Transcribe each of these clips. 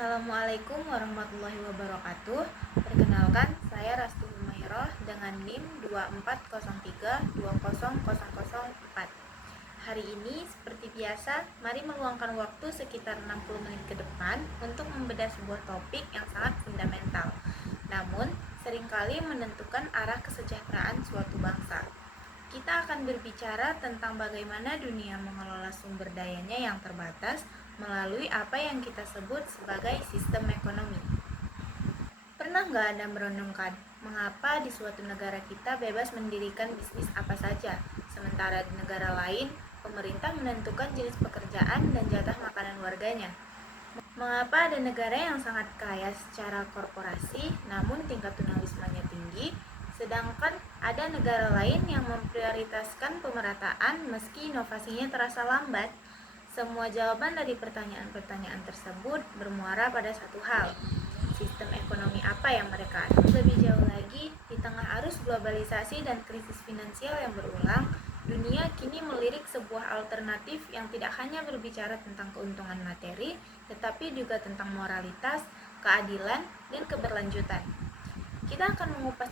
Assalamualaikum warahmatullahi wabarakatuh. Perkenalkan, saya Rastu Humairah dengan NIM 2403200004. Hari ini, seperti biasa, mari meluangkan waktu sekitar 60 menit ke depan untuk membedah sebuah topik yang sangat fundamental, namun seringkali menentukan arah kesejahteraan suatu bangsa. Kita akan berbicara tentang bagaimana dunia mengelola sumber dayanya yang terbatas melalui apa yang kita sebut sebagai sistem ekonomi. Pernah nggak Anda merenungkan mengapa di suatu negara kita bebas mendirikan bisnis apa saja, sementara di negara lain pemerintah menentukan jenis pekerjaan dan jatah makanan warganya? Mengapa ada negara yang sangat kaya secara korporasi namun tingkat tunawismanya tinggi, sedangkan ada negara lain yang memprioritaskan pemerataan meski inovasinya terasa lambat? Semua jawaban dari pertanyaan-pertanyaan tersebut bermuara pada satu hal: sistem ekonomi apa yang mereka anut. Lebih jauh lagi, di tengah arus globalisasi dan krisis finansial yang berulang, dunia kini melirik sebuah alternatif yang tidak hanya berbicara tentang keuntungan materi, tetapi juga tentang moralitas, keadilan, dan keberlanjutan. Kita akan mengupas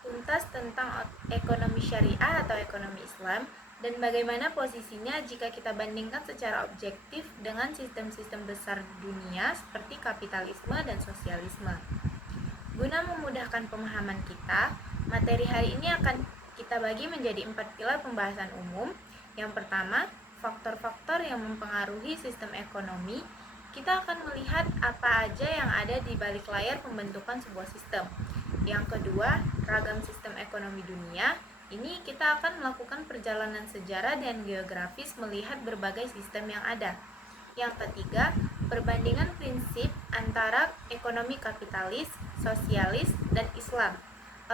tuntas tentang ekonomi syariah atau ekonomi Islam dan bagaimana posisinya jika kita bandingkan secara objektif dengan sistem-sistem besar dunia seperti kapitalisme dan sosialisme. Guna memudahkan pemahaman kita, materi hari ini akan kita bagi menjadi 4 pilar pembahasan umum. Yang pertama, faktor-faktor yang mempengaruhi sistem ekonomi. Kita akan melihat apa aja yang ada di balik layar pembentukan sebuah sistem. Yang kedua, ragam sistem ekonomi dunia. Ini kita akan melakukan perjalanan sejarah dan geografis melihat berbagai sistem yang ada. Yang ketiga, perbandingan prinsip antara ekonomi kapitalis, sosialis, dan Islam.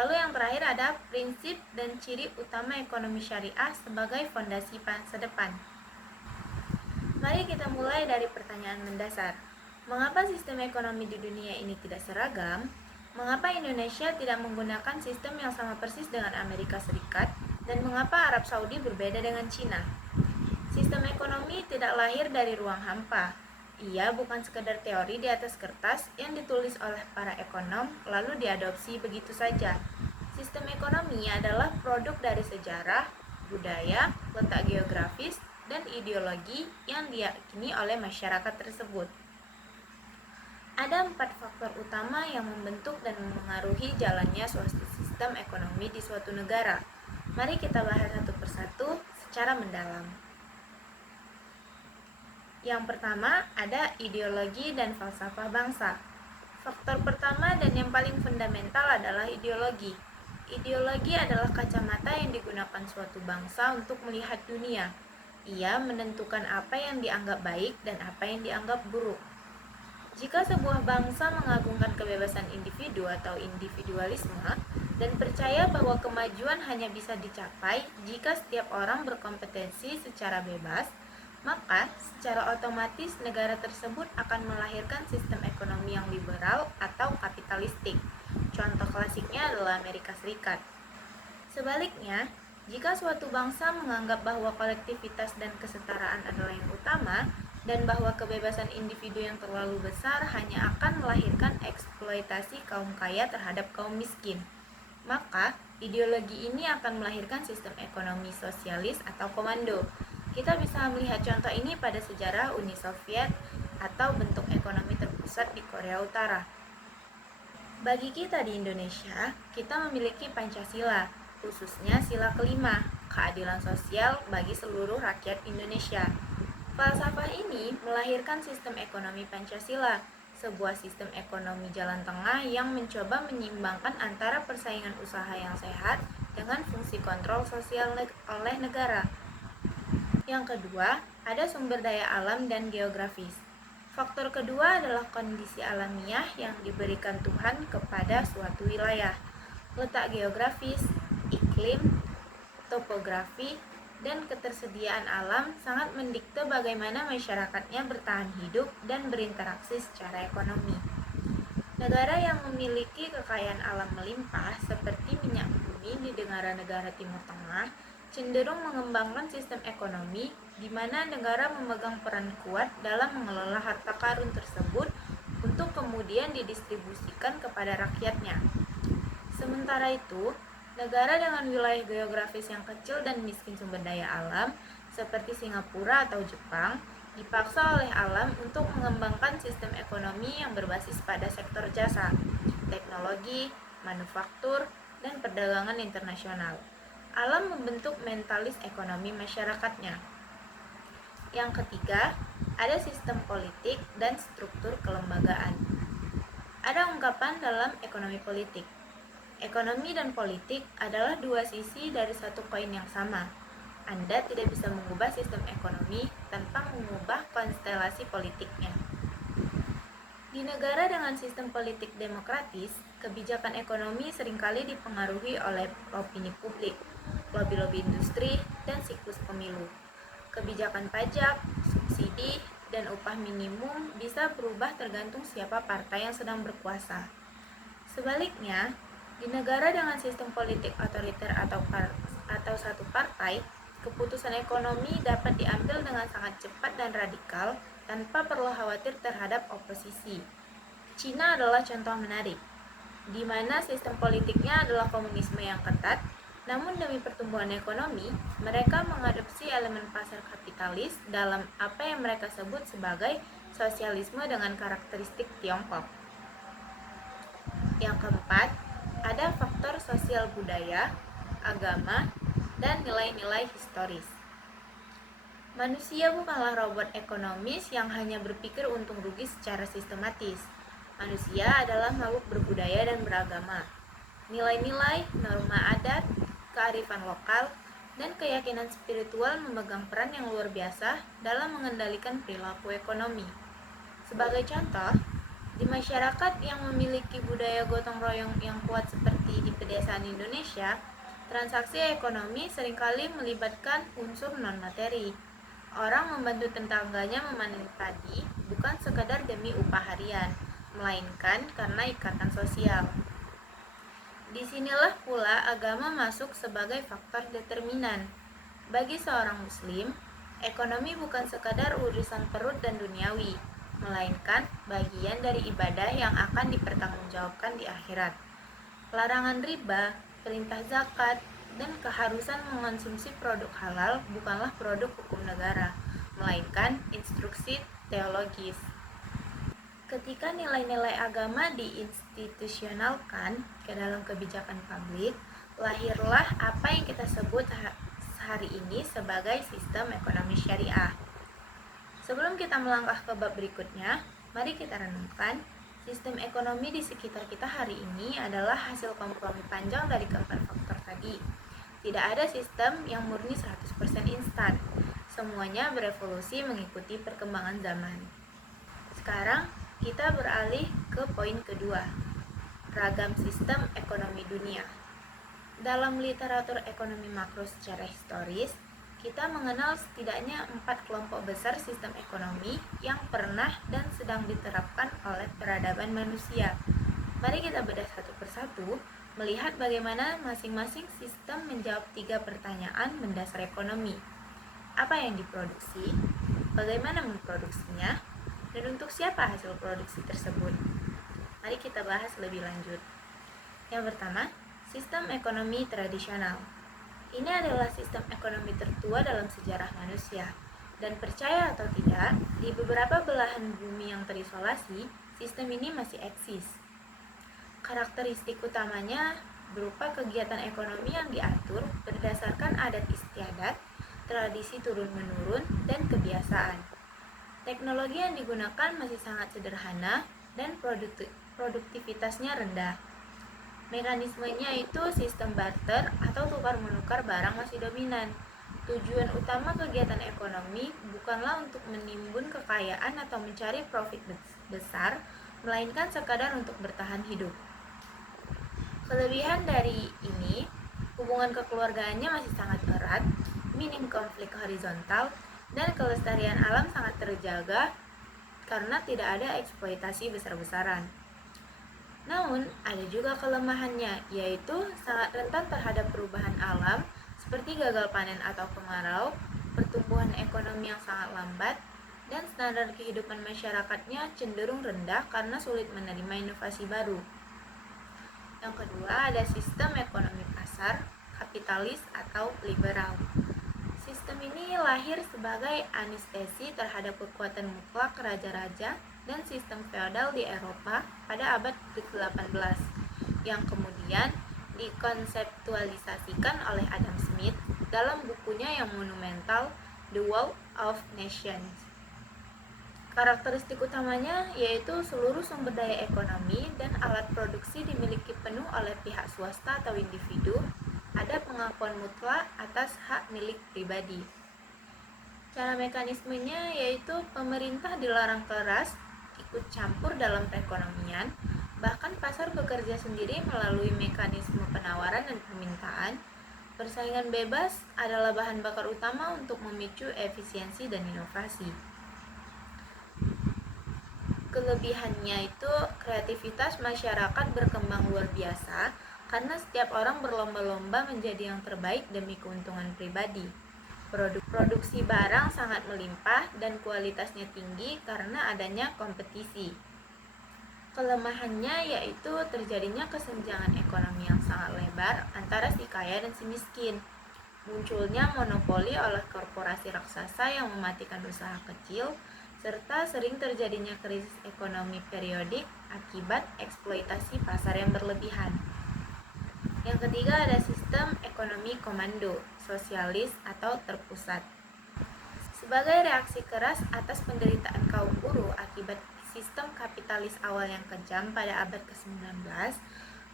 Lalu yang terakhir ada prinsip dan ciri utama ekonomi syariah sebagai fondasi masa depan. Mari kita mulai dari pertanyaan mendasar. Mengapa sistem ekonomi di dunia ini tidak seragam? Mengapa Indonesia tidak menggunakan sistem yang sama persis dengan Amerika Serikat? Dan mengapa Arab Saudi berbeda dengan Cina? Sistem ekonomi tidak lahir dari ruang hampa. Ia bukan sekedar teori di atas kertas yang ditulis oleh para ekonom lalu diadopsi begitu saja. Sistem ekonomi adalah produk dari sejarah, budaya, letak geografis, dan ideologi yang diyakini oleh masyarakat tersebut. Ada 4 faktor utama yang membentuk dan memengaruhi jalannya suatu sistem ekonomi di suatu negara. Mari kita bahas satu persatu secara mendalam. Yang pertama, ada ideologi dan falsafah bangsa. Faktor pertama dan yang paling fundamental adalah ideologi. Ideologi adalah kacamata yang digunakan suatu bangsa untuk melihat dunia. Ia menentukan apa yang dianggap baik dan apa yang dianggap buruk. Jika sebuah bangsa mengagungkan kebebasan individu atau individualisme dan percaya bahwa kemajuan hanya bisa dicapai jika setiap orang berkompetensi secara bebas, maka secara otomatis negara tersebut akan melahirkan sistem ekonomi yang liberal atau kapitalistik. Contoh klasiknya adalah Amerika Serikat. Sebaliknya, jika suatu bangsa menganggap bahwa kolektivitas dan kesetaraan adalah yang utama, dan bahwa kebebasan individu yang terlalu besar hanya akan melahirkan eksploitasi kaum kaya terhadap kaum miskin, maka ideologi ini akan melahirkan sistem ekonomi sosialis atau komando. Kita bisa melihat contoh ini pada sejarah Uni Soviet atau bentuk ekonomi terpusat di Korea Utara. Bagi kita di Indonesia, kita memiliki Pancasila, khususnya sila kelima, keadilan sosial bagi seluruh rakyat Indonesia. Falsafah ini melahirkan sistem ekonomi Pancasila, sebuah sistem ekonomi jalan tengah yang mencoba menyeimbangkan antara persaingan usaha yang sehat dengan fungsi kontrol sosial oleh negara. Yang kedua, ada sumber daya alam dan geografis. Faktor kedua adalah kondisi alamiah yang diberikan Tuhan kepada suatu wilayah. Letak geografis, iklim, topografi, dan ketersediaan alam sangat mendikte bagaimana masyarakatnya bertahan hidup dan berinteraksi secara ekonomi. Negara yang memiliki kekayaan alam melimpah seperti minyak bumi di negara-negara Timur Tengah cenderung mengembangkan sistem ekonomi di mana negara memegang peran kuat dalam mengelola harta karun tersebut untuk untuk kemudian didistribusikan kepada rakyatnya. Sementara itu, negara dengan wilayah geografis yang kecil dan miskin sumber daya alam, seperti Singapura atau Jepang, dipaksa oleh alam untuk mengembangkan sistem ekonomi yang berbasis pada sektor jasa, teknologi, manufaktur, dan perdagangan internasional. Alam membentuk mentalis ekonomi masyarakatnya. Yang ketiga, ada sistem politik dan struktur kelembagaan. Ada ungkapan dalam ekonomi politik. Ekonomi dan politik adalah dua sisi dari satu koin yang sama. Anda tidak bisa mengubah sistem ekonomi tanpa mengubah konstelasi politiknya. Di negara dengan sistem politik demokratis, kebijakan ekonomi seringkali dipengaruhi oleh opini publik, lobi-lobi industri, dan siklus pemilu. Kebijakan pajak, subsidi, dan upah minimum bisa berubah tergantung siapa partai yang sedang berkuasa. Sebaliknya, di negara dengan sistem politik otoriter atau satu partai, keputusan ekonomi dapat diambil dengan sangat cepat dan radikal tanpa perlu khawatir terhadap oposisi. Cina adalah contoh menarik, di mana sistem politiknya adalah komunisme yang ketat. Namun demi pertumbuhan ekonomi, mereka mengadopsi elemen pasar kapitalis dalam apa yang mereka sebut sebagai sosialisme dengan karakteristik Tiongkok. Yang keempat, ada faktor sosial budaya, agama, dan nilai-nilai historis. Manusia bukanlah robot ekonomis yang hanya berpikir untung rugi secara sistematis. Manusia adalah makhluk berbudaya dan beragama. Nilai-nilai, norma adat, kearifan lokal, dan keyakinan spiritual memegang peran yang luar biasa dalam mengendalikan perilaku ekonomi. Sebagai contoh, di masyarakat yang memiliki budaya gotong royong yang kuat seperti di pedesaan Indonesia, transaksi ekonomi seringkali melibatkan unsur non-materi. Orang membantu tetangganya memanen padi bukan sekadar demi upah harian, melainkan karena ikatan sosial. Disinilah pula agama masuk sebagai faktor determinan. Bagi seorang muslim, ekonomi bukan sekadar urusan perut dan duniawi, melainkan bagian dari ibadah yang akan dipertanggungjawabkan di akhirat. Larangan riba, perintah zakat, dan keharusan mengonsumsi produk halal bukanlah produk hukum negara, melainkan instruksi teologis. Ketika nilai-nilai agama diinstitusionalkan ke dalam kebijakan publik, lahirlah apa yang kita sebut hari ini sebagai sistem ekonomi syariah. Sebelum kita melangkah ke bab berikutnya, mari kita renungkan, sistem ekonomi di sekitar kita hari ini adalah hasil kompromi panjang dari keempat faktor tadi. Tidak ada sistem yang murni 100% instan. Semuanya berevolusi mengikuti perkembangan zaman. Sekarang, kita beralih ke poin kedua, ragam sistem ekonomi dunia. Dalam literatur ekonomi makro secara historis, kita mengenal setidaknya 4 kelompok besar sistem ekonomi yang pernah dan sedang diterapkan oleh peradaban manusia. Mari kita bedah satu persatu, melihat bagaimana masing-masing sistem menjawab 3 pertanyaan mendasar ekonomi. Apa yang diproduksi? Bagaimana memproduksinya? Dan untuk siapa hasil produksi tersebut? Mari kita bahas lebih lanjut. Yang pertama, sistem ekonomi tradisional. Ini adalah sistem ekonomi tertua dalam sejarah manusia. Dan percaya atau tidak, di beberapa belahan bumi yang terisolasi, sistem ini masih eksis. Karakteristik utamanya berupa kegiatan ekonomi yang diatur berdasarkan adat istiadat, tradisi turun-menurun, dan kebiasaan. Teknologi yang digunakan masih sangat sederhana dan produktivitasnya rendah. Mekanismenya itu sistem barter atau tukar-menukar barang masih dominan. Tujuan utama kegiatan ekonomi bukanlah untuk menimbun kekayaan atau mencari profit besar, melainkan sekadar untuk bertahan hidup. Kelebihan dari ini, hubungan kekeluargaannya masih sangat erat, minim konflik horizontal, dan kelestarian alam sangat terjaga karena tidak ada eksploitasi besar-besaran. Namun, ada juga kelemahannya, yaitu sangat rentan terhadap perubahan alam seperti gagal panen atau kemarau, pertumbuhan ekonomi yang sangat lambat, dan standar kehidupan masyarakatnya cenderung rendah karena sulit menerima inovasi baru. Yang kedua, ada sistem ekonomi pasar, kapitalis atau liberal. Sistem ini lahir sebagai anestesi terhadap kekuatan mutlak raja-raja dan sistem feodal di Eropa pada abad ke-18, yang kemudian dikonseptualisasikan oleh Adam Smith dalam bukunya yang monumental The Wealth of Nations. Karakteristik utamanya yaitu seluruh sumber daya ekonomi dan alat produksi dimiliki penuh oleh pihak swasta atau individu, ada pengakuan mutlak atas hak milik pribadi. Cara mekanismenya yaitu pemerintah dilarang keras ikut campur dalam perekonomian, bahkan pasar bekerja sendiri melalui mekanisme penawaran dan permintaan. Persaingan bebas adalah bahan bakar utama untuk memicu efisiensi dan inovasi. Kelebihannya itu kreativitas masyarakat berkembang luar biasa karena setiap orang berlomba-lomba menjadi yang terbaik demi keuntungan pribadi. Produksi barang sangat melimpah dan kualitasnya tinggi karena adanya kompetisi. Kelemahannya yaitu terjadinya kesenjangan ekonomi yang sangat lebar antara si kaya dan si miskin. Munculnya monopoli oleh korporasi raksasa yang mematikan usaha kecil, serta sering terjadinya krisis ekonomi periodik akibat eksploitasi pasar yang berlebihan. Yang ketiga ada sistem ekonomi komando, sosialis atau terpusat. Sebagai reaksi keras atas penderitaan kaum buruh akibat sistem kapitalis awal yang kejam pada abad ke-19,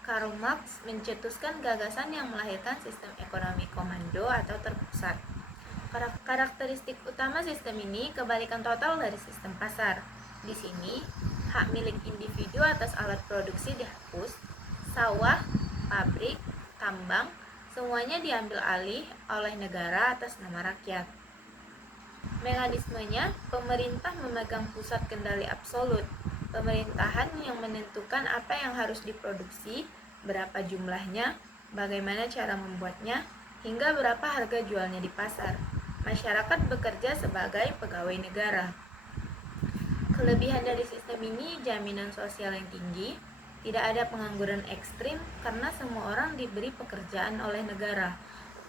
Karl Marx mencetuskan gagasan yang melahirkan sistem ekonomi komando atau terpusat. Karakteristik utama sistem ini kebalikan total dari sistem pasar. Di sini, hak milik individu atas alat produksi dihapus, sawah, pabrik, tambang, semuanya diambil alih oleh negara atas nama rakyat. Mekanismenya, pemerintah memegang pusat kendali absolut. Pemerintahan yang menentukan apa yang harus diproduksi, berapa jumlahnya, bagaimana cara membuatnya, hingga berapa harga jualnya di pasar. Masyarakat bekerja sebagai pegawai negara. Kelebihan dari sistem ini jaminan sosial yang tinggi, tidak ada pengangguran ekstrim karena semua orang diberi pekerjaan oleh negara.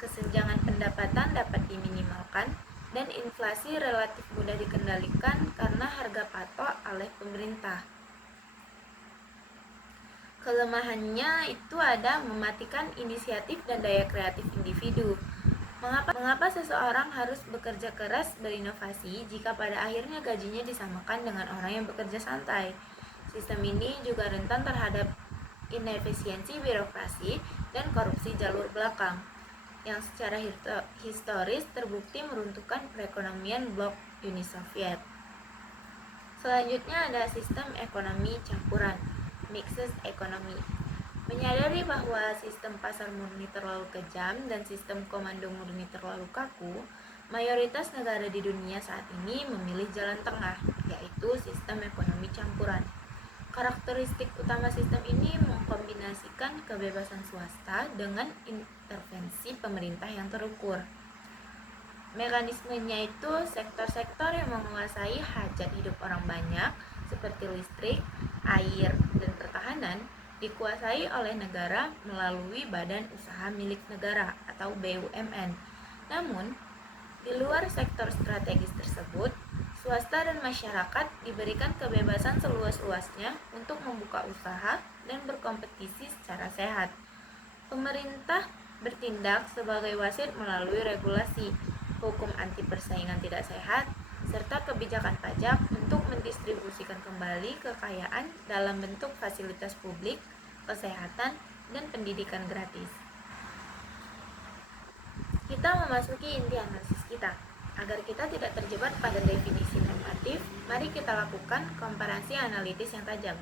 Kesenjangan pendapatan dapat diminimalkan dan inflasi relatif mudah dikendalikan karena harga patok oleh pemerintah. Kelemahannya itu ada mematikan inisiatif dan daya kreatif individu. Mengapa seseorang harus bekerja keras berinovasi jika pada akhirnya gajinya disamakan dengan orang yang bekerja santai? Sistem ini juga rentan terhadap inefisiensi birokrasi dan korupsi jalur belakang, yang secara historis terbukti meruntuhkan perekonomian blok Uni Soviet. Selanjutnya ada sistem ekonomi campuran, mixed economy. Menyadari bahwa sistem pasar murni terlalu kejam dan sistem komando murni terlalu kaku, mayoritas negara di dunia saat ini memilih jalan tengah, yaitu sistem ekonomi campuran. Karakteristik utama sistem ini mengkombinasikan kebebasan swasta dengan intervensi pemerintah yang terukur. Mekanismenya itu sektor-sektor yang menguasai hajat hidup orang banyak seperti listrik, air, dan pertahanan dikuasai oleh negara melalui badan usaha milik negara atau BUMN. Namun, di luar sektor strategis tersebut, swasta dan masyarakat diberikan kebebasan seluas-luasnya untuk membuka usaha dan berkompetisi secara sehat. Pemerintah bertindak sebagai wasit melalui regulasi, hukum anti persaingan tidak sehat, serta kebijakan pajak untuk mendistribusikan kembali kekayaan dalam bentuk fasilitas publik, kesehatan, dan pendidikan gratis. Kita memasuki inti analisis kita. Agar kita tidak terjebak pada definisi normatif, mari kita lakukan komparasi analitis yang tajam.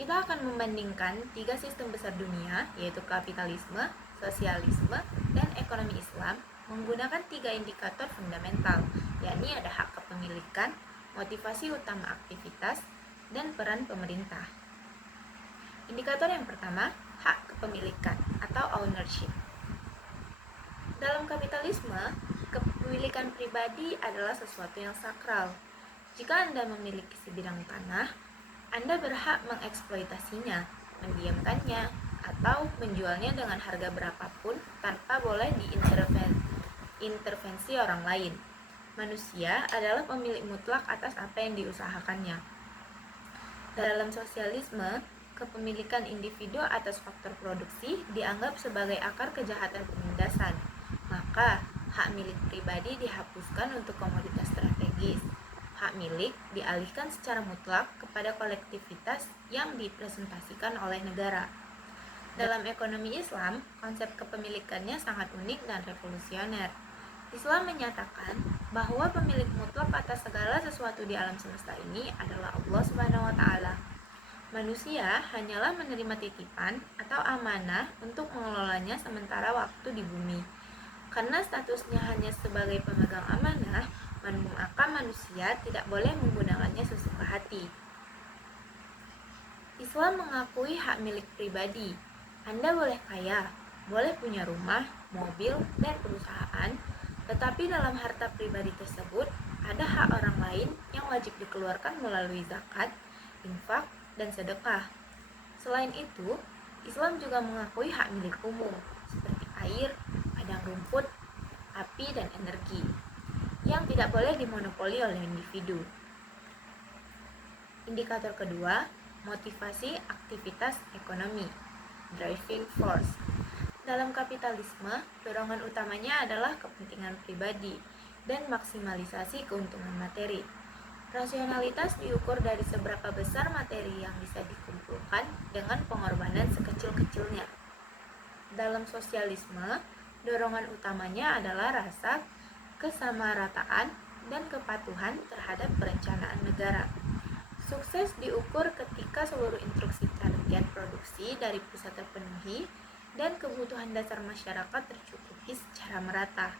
Kita akan membandingkan 3 sistem besar dunia, yaitu kapitalisme, sosialisme, dan ekonomi Islam, menggunakan 3 indikator fundamental, yakni ada hak kepemilikan, motivasi utama aktivitas, dan peran pemerintah. Indikator yang pertama, hak kepemilikan atau ownership. Dalam kapitalisme, kepemilikan pribadi adalah sesuatu yang sakral. Jika Anda memiliki sebidang tanah, Anda berhak mengeksploitasinya, mendiamkannya, atau menjualnya dengan harga berapapun tanpa boleh diintervensi orang lain. Manusia adalah pemilik mutlak atas apa yang diusahakannya. Dalam sosialisme, kepemilikan individu atas faktor produksi dianggap sebagai akar kejahatan penindasan. Maka, hak milik pribadi dihapuskan untuk komoditas strategis. Hak milik dialihkan secara mutlak kepada kolektivitas yang dipresentasikan oleh negara. Dalam ekonomi Islam, konsep kepemilikannya sangat unik dan revolusioner. Islam menyatakan bahwa pemilik mutlak atas segala sesuatu di alam semesta ini adalah Allah Subhanahu wa taala. Manusia hanyalah menerima titipan atau amanah untuk mengelolanya sementara waktu di bumi. Karena statusnya hanya sebagai pemegang amanah, maka manusia tidak boleh menggunakannya sesuka hati. Islam mengakui hak milik pribadi. Anda boleh kaya, boleh punya rumah, mobil, dan perusahaan, tetapi dalam harta pribadi tersebut ada hak orang lain yang wajib dikeluarkan melalui zakat, infak, dan sedekah. Selain itu, Islam juga mengakui hak milik umum seperti air, padang rumput, api, dan energi yang tidak boleh dimonopoli oleh individu. Indikator kedua, motivasi aktivitas ekonomi, driving force. Dalam kapitalisme, dorongan utamanya adalah kepentingan pribadi dan maksimalisasi keuntungan materi. Rasionalitas diukur dari seberapa besar materi yang bisa dikumpulkan dengan pengorbanan sekecil-kecilnya. Dalam sosialisme, dorongan utamanya adalah rasa kesamarataan dan kepatuhan terhadap perencanaan negara. Sukses diukur ketika seluruh instruksi target produksi dari pusat terpenuhi dan kebutuhan dasar masyarakat tercukupi secara merata.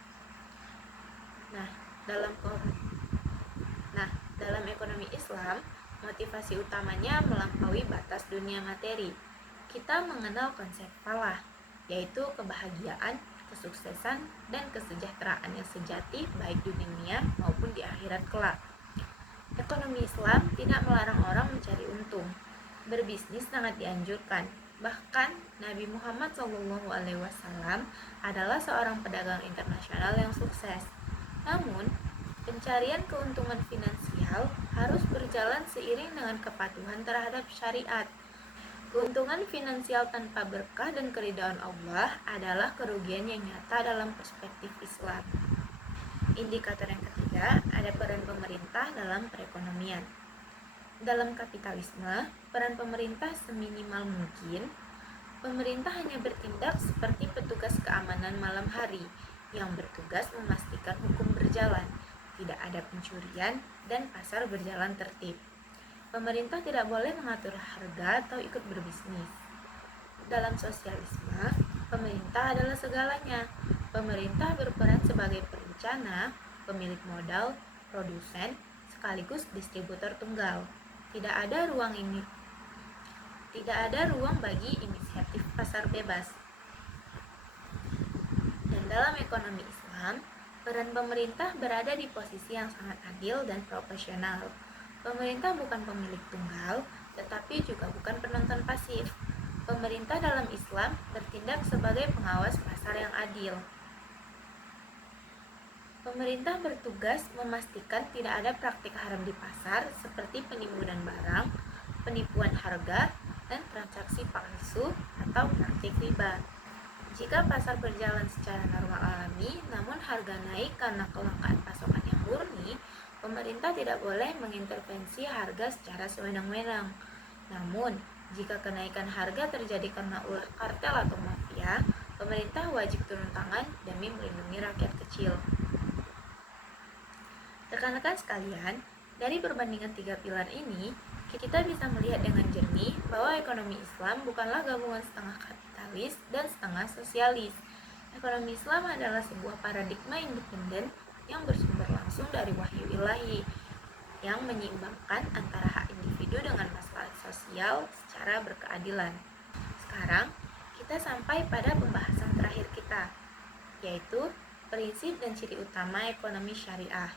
Dalam ekonomi Islam, motivasi utamanya melampaui batas dunia materi. Kita mengenal konsep falah, yaitu kebahagiaan, kesuksesan, dan kesejahteraan yang sejati baik di dunia maupun di akhirat kelak. Ekonomi Islam tidak melarang orang mencari untung. Berbisnis sangat dianjurkan. Bahkan Nabi Muhammad SAW adalah seorang pedagang internasional yang sukses. Namun, pencarian keuntungan finansial harus berjalan seiring dengan kepatuhan terhadap syariat. Keuntungan finansial tanpa berkah dan keridhaan Allah adalah kerugian yang nyata dalam perspektif Islam. Indikator yang ketiga, ada peran pemerintah dalam perekonomian. Dalam kapitalisme, peran pemerintah seminimal mungkin. Pemerintah hanya bertindak seperti petugas keamanan malam hari yang bertugas memastikan hukum berjalan, tidak ada pencurian, dan pasar berjalan tertib. Pemerintah tidak boleh mengatur harga atau ikut berbisnis. Dalam sosialisme, pemerintah adalah segalanya. Pemerintah berperan sebagai perencana, pemilik modal, produsen, sekaligus distributor tunggal. Tidak ada ruang bagi inisiatif pasar bebas. Dan dalam ekonomi Islam, peran pemerintah berada di posisi yang sangat adil dan proporsional. Pemerintah bukan pemilik tunggal, tetapi juga bukan penonton pasif. Pemerintah dalam Islam bertindak sebagai pengawas pasar yang adil. Pemerintah bertugas memastikan tidak ada praktik haram di pasar seperti penimbunan barang, penipuan harga, dan transaksi palsu atau praktik riba. Jika pasar berjalan secara normal alami, namun harga naik karena kelangkaan pasokan yang murni, pemerintah tidak boleh mengintervensi harga secara sewenang-wenang. Namun, jika kenaikan harga terjadi karena ulah kartel atau mafia, pemerintah wajib turun tangan demi melindungi rakyat kecil. Rekan-rekan sekalian, dari perbandingan tiga pilar ini, kita bisa melihat dengan jernih bahwa ekonomi Islam bukanlah gabungan setengah kapitalis dan setengah sosialis. Ekonomi Islam adalah sebuah paradigma independen yang bersumber langsung dari wahyu ilahi, yang menyeimbangkan antara hak individu dengan masalah sosial secara berkeadilan. Sekarang, kita sampai pada pembahasan terakhir kita, yaitu prinsip dan ciri utama ekonomi syariah.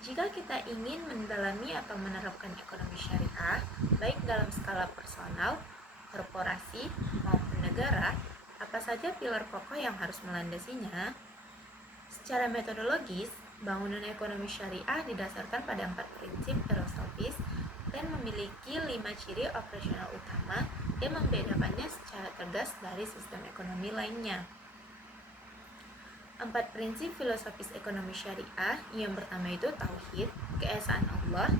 Jika kita ingin mendalami atau menerapkan ekonomi syariah, baik dalam skala personal, korporasi, maupun negara, apa saja pilar pokok yang harus melandasinya? Secara metodologis, bangunan ekonomi syariah didasarkan pada 4 prinsip filosofis dan memiliki 5 ciri operasional utama yang membedakannya secara tegas dari sistem ekonomi lainnya. 4 prinsip filosofis ekonomi syariah. Yang pertama itu tauhid, keesaan Allah.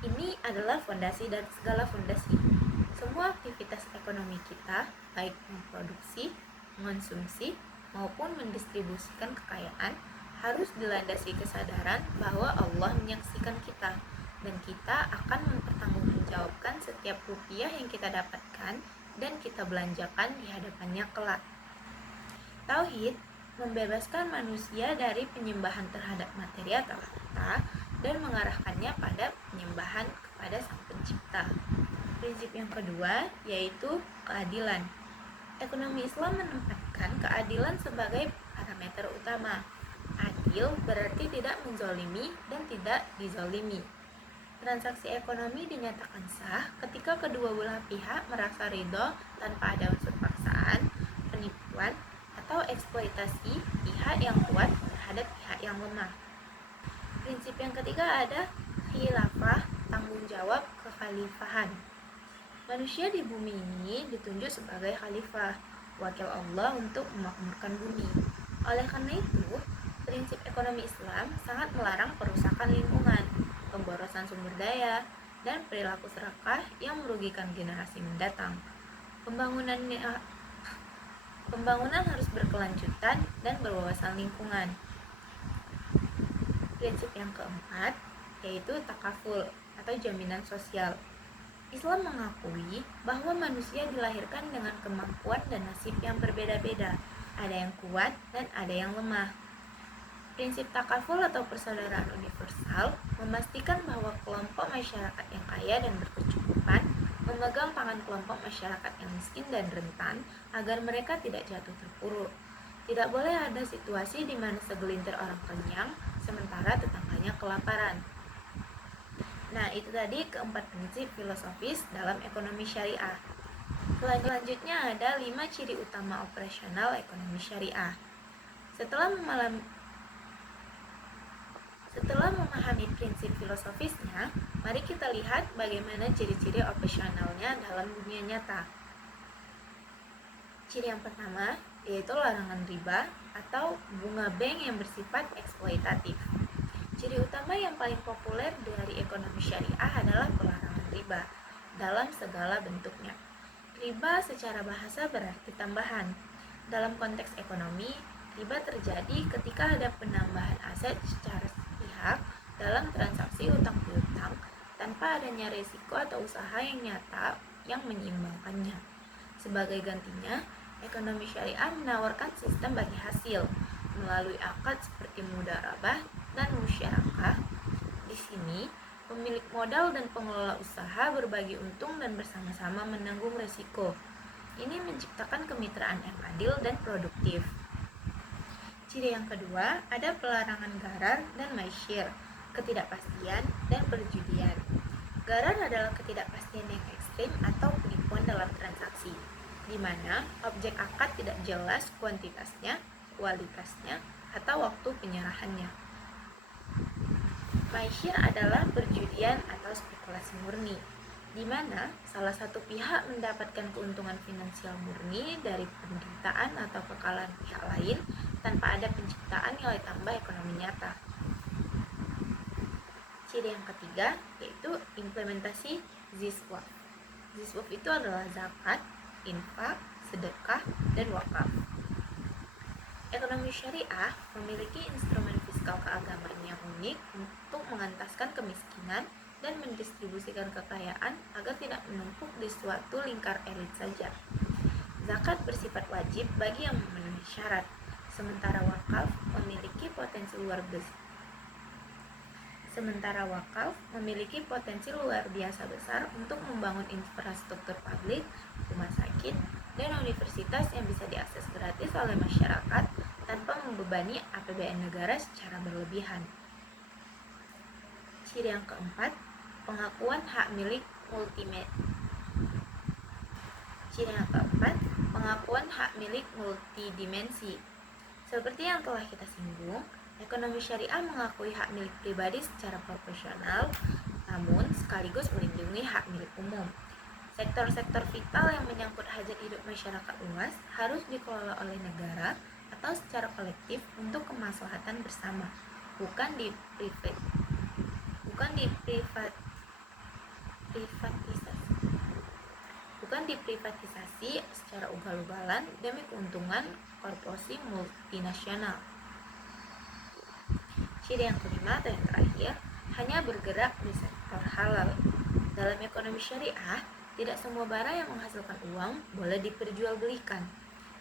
Ini adalah fondasi dari segala fondasi. Semua aktivitas ekonomi kita, baik memproduksi, mengonsumsi, maupun mendistribusikan kekayaan, harus dilandasi kesadaran bahwa Allah menyaksikan kita, dan kita akan mempertanggungjawabkan setiap rupiah yang kita dapatkan dan kita belanjakan di hadapannya kelak. Tauhid membebaskan manusia dari penyembahan terhadap materi atau harta dan mengarahkannya pada penyembahan kepada Sang Pencipta. Prinsip yang kedua yaitu keadilan. Ekonomi Islam menempatkan keadilan sebagai parameter utama. Adil berarti tidak menzolimi dan tidak dizolimi. Transaksi ekonomi dinyatakan sah ketika kedua belah pihak merasa ridho tanpa ada unsur paksaan, penipuan, atau eksploitasi pihak yang kuat terhadap pihak yang lemah. Prinsip yang ketiga ada khilafah, tanggung jawab kekhalifahan. Manusia di bumi ini ditunjuk sebagai khalifah, wakil Allah untuk memakmurkan bumi. Oleh karena itu, prinsip ekonomi Islam sangat melarang perusakan lingkungan, pemborosan sumber daya, dan perilaku serakah yang merugikan generasi mendatang. Pembangunan harus berkelanjutan dan berwawasan lingkungan. Prinsip yang keempat yaitu takaful atau jaminan sosial. Islam mengakui bahwa manusia dilahirkan dengan kemampuan dan nasib yang berbeda-beda. Ada yang kuat dan ada yang lemah. Prinsip takaful atau persaudaraan universal memastikan bahwa kelompok masyarakat yang kaya dan berkecukupan memegang tangan kelompok masyarakat yang miskin dan rentan agar mereka tidak jatuh terpuruk. Tidak boleh ada situasi di mana segelintir orang kenyang sementara tetangganya kelaparan. Nah, itu tadi keempat prinsip filosofis dalam ekonomi syariah. Selanjutnya ada 5 ciri utama operasional ekonomi syariah. Setelah memahami prinsip filosofisnya, mari kita lihat bagaimana ciri-ciri operasionalnya dalam dunia nyata. Ciri yang pertama yaitu larangan riba atau bunga bank yang bersifat eksploitatif. Ciri utama yang paling populer dari ekonomi syariah adalah pelarangan riba dalam segala bentuknya. Riba secara bahasa berarti tambahan. Dalam konteks ekonomi, riba terjadi ketika ada penambahan aset secara sepihak dalam transaksi utang piutang tanpa adanya risiko atau usaha yang nyata yang menyeimbangkannya. Sebagai gantinya, ekonomi syariah menawarkan sistem bagi hasil melalui akad seperti mudharabah dan musyarakah. Di sini, pemilik modal dan pengelola usaha berbagi untung dan bersama-sama menanggung risiko. Ini menciptakan kemitraan yang adil dan produktif. Ciri yang kedua, ada pelarangan gharar dan maisyir, ketidakpastian dan perjudian. Gharar adalah ketidakpastian yang ekstrim atau penipuan dalam transaksi, di mana objek akad tidak jelas kuantitasnya, kualitasnya, atau waktu penyerahannya. Maisyir adalah perjudian atau spekulasi murni, di mana salah satu pihak mendapatkan keuntungan finansial murni dari penderitaan atau kekalahan pihak lain tanpa ada penciptaan nilai tambah ekonomi nyata. Ciri yang ketiga yaitu implementasi ziswaf. Ziswaf itu adalah zakat, infak, sedekah, dan wakaf. Ekonomi syariah memiliki instrumen fiskal keagamaan yang unik untuk mengentaskan kemiskinan dan mendistribusikan kekayaan agar tidak menumpuk di suatu lingkar elit saja. Zakat bersifat wajib bagi yang memenuhi syarat, sementara wakaf memiliki potensi luar biasa besar untuk membangun infrastruktur publik, rumah sakit, dan universitas yang bisa diakses gratis oleh masyarakat tanpa membebani APBN negara secara berlebihan. Ciri yang keempat, pengakuan hak milik multimedia. Ciri yang keempat, pengakuan hak milik multidimensi. Seperti yang telah kita singgung, ekonomi syariah mengakui hak milik pribadi secara proporsional, namun sekaligus melindungi hak milik umum. Sektor-sektor vital yang menyangkut hajat hidup masyarakat luas harus dikelola oleh negara atau secara kolektif untuk kemaslahatan bersama, bukan diprivatisasi secara ugal-ugalan demi keuntungan korporasi multinasional. Ciri yang kelima atau yang terakhir, hanya bergerak di sektor halal. Dalam ekonomi syariah, tidak semua barang yang menghasilkan uang boleh diperjualbelikan.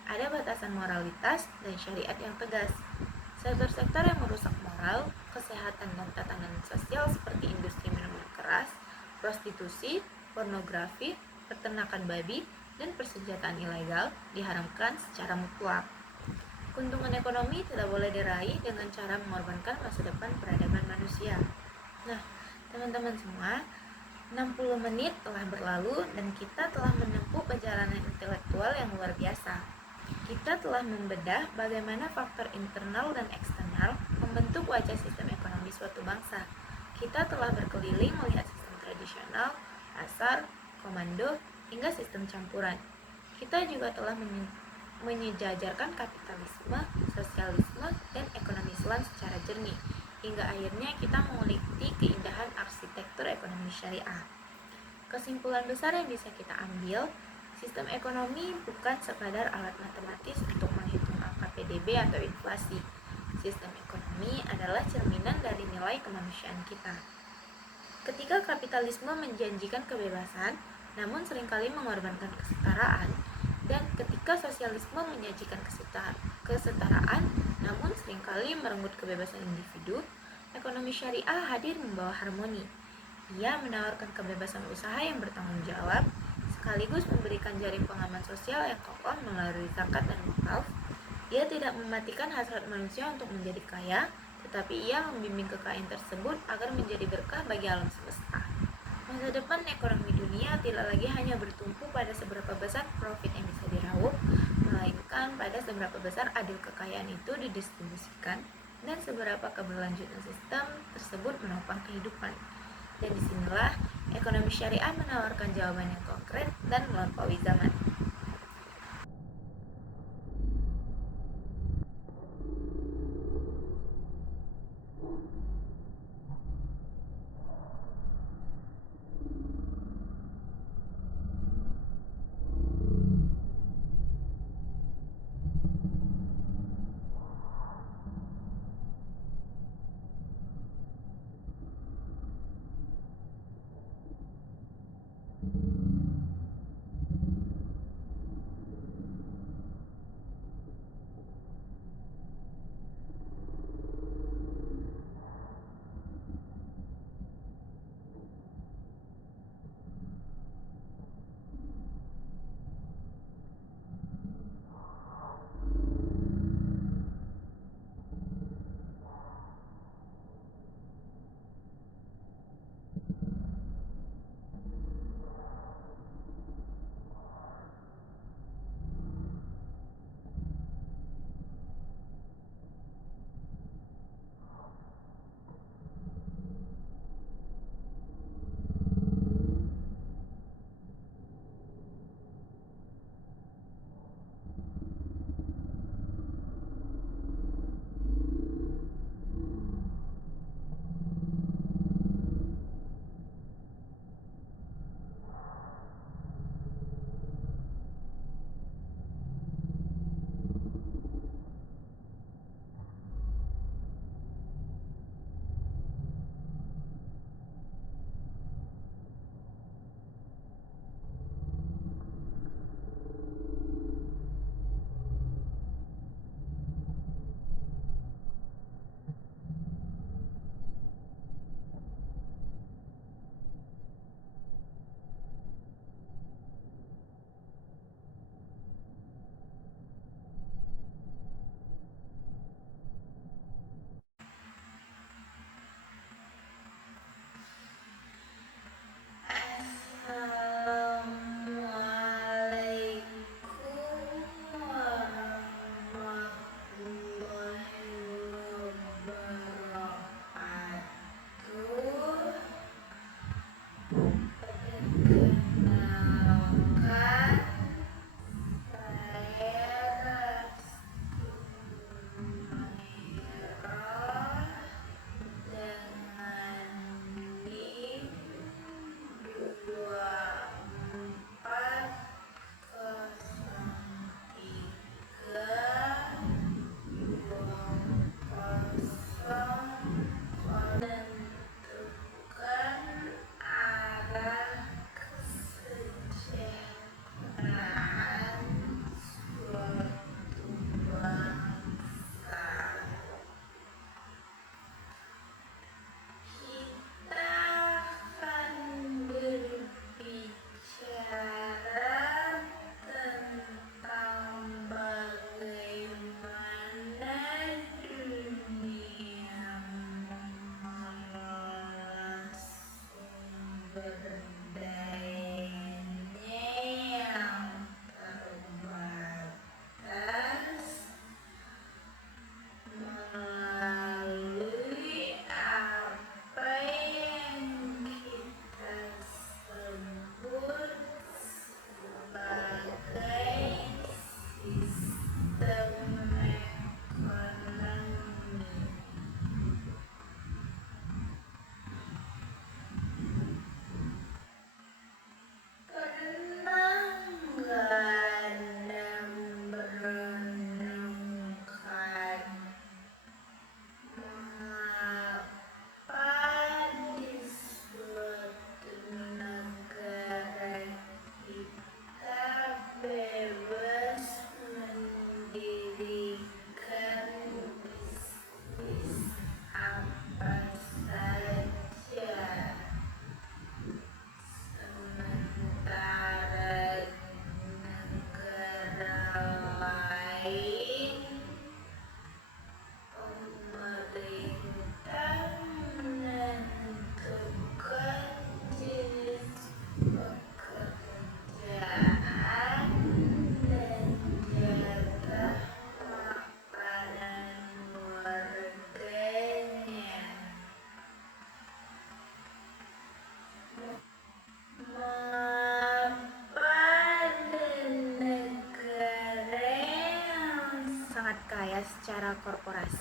Ada batasan moralitas dan syariat yang tegas. Sektor-sektor yang merusak moral, kesehatan dan tatanan sosial seperti industri minuman keras, prostitusi, pornografi, peternakan babi, dan persenjataan ilegal diharamkan secara mutlak. Keuntungan ekonomi tidak boleh diraih dengan cara mengorbankan masa depan peradaban manusia. Nah, teman-teman semua, 60 menit telah berlalu dan kita telah menempuh perjalanan intelektual yang luar biasa. Kita telah membedah bagaimana faktor internal dan eksternal membentuk wajah sistem ekonomi suatu bangsa. Kita telah berkeliling melihat sistem tradisional, pasar, komando, hingga sistem campuran. Kita juga telah menyejajarkan kapitalisme, sosialisme, dan ekonomi Islam secara jernih. Hingga akhirnya kita meneliti keindahan arsitektur ekonomi syariah. Kesimpulan besar yang bisa kita ambil, sistem ekonomi bukan sekadar alat matematis untuk menghitung angka PDB atau inflasi. Sistem ekonomi adalah cerminan dari nilai kemanusiaan kita. Ketika kapitalisme menjanjikan kebebasan, namun seringkali mengorbankan kesetaraan, dan ketika sosialisme menyajikan kesetaraan, namun seringkali merenggut kebebasan individu, ekonomi syariah hadir membawa harmoni. Ia menawarkan kebebasan usaha yang bertanggung jawab, sekaligus memberikan jaring pengaman sosial yang kokoh melalui zakat dan wakaf. Ia tidak mematikan hasrat manusia untuk menjadi kaya, tetapi ia membimbing kekayaan tersebut agar menjadi berkah bagi alam semesta. Masa depan ekonomi dunia tidak lagi hanya bertumpu pada seberapa besar profit yang bisa diraup, melainkan pada seberapa besar adil kekayaan itu didistribusikan dan seberapa keberlanjutan sistem tersebut menopang kehidupan. Dan disinilah ekonomi syariah menawarkan jawaban yang konkret dan melampaui zaman.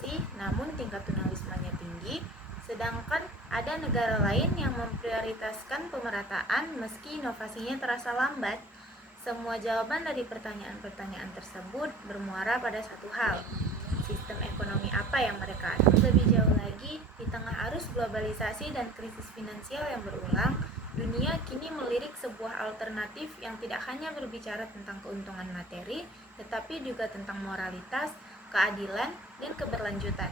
demokrasi, namun tingkat tunawismanya tinggi, sedangkan ada negara lain yang memprioritaskan pemerataan meski inovasinya terasa lambat. Semua jawaban dari pertanyaan-pertanyaan tersebut bermuara pada satu hal. Sistem ekonomi apa yang mereka anut? Lebih jauh lagi, di tengah arus globalisasi dan krisis finansial yang berulang, dunia kini melirik sebuah alternatif yang tidak hanya berbicara tentang keuntungan materi, tetapi juga tentang moralitas, keadilan, dan keberlanjutan.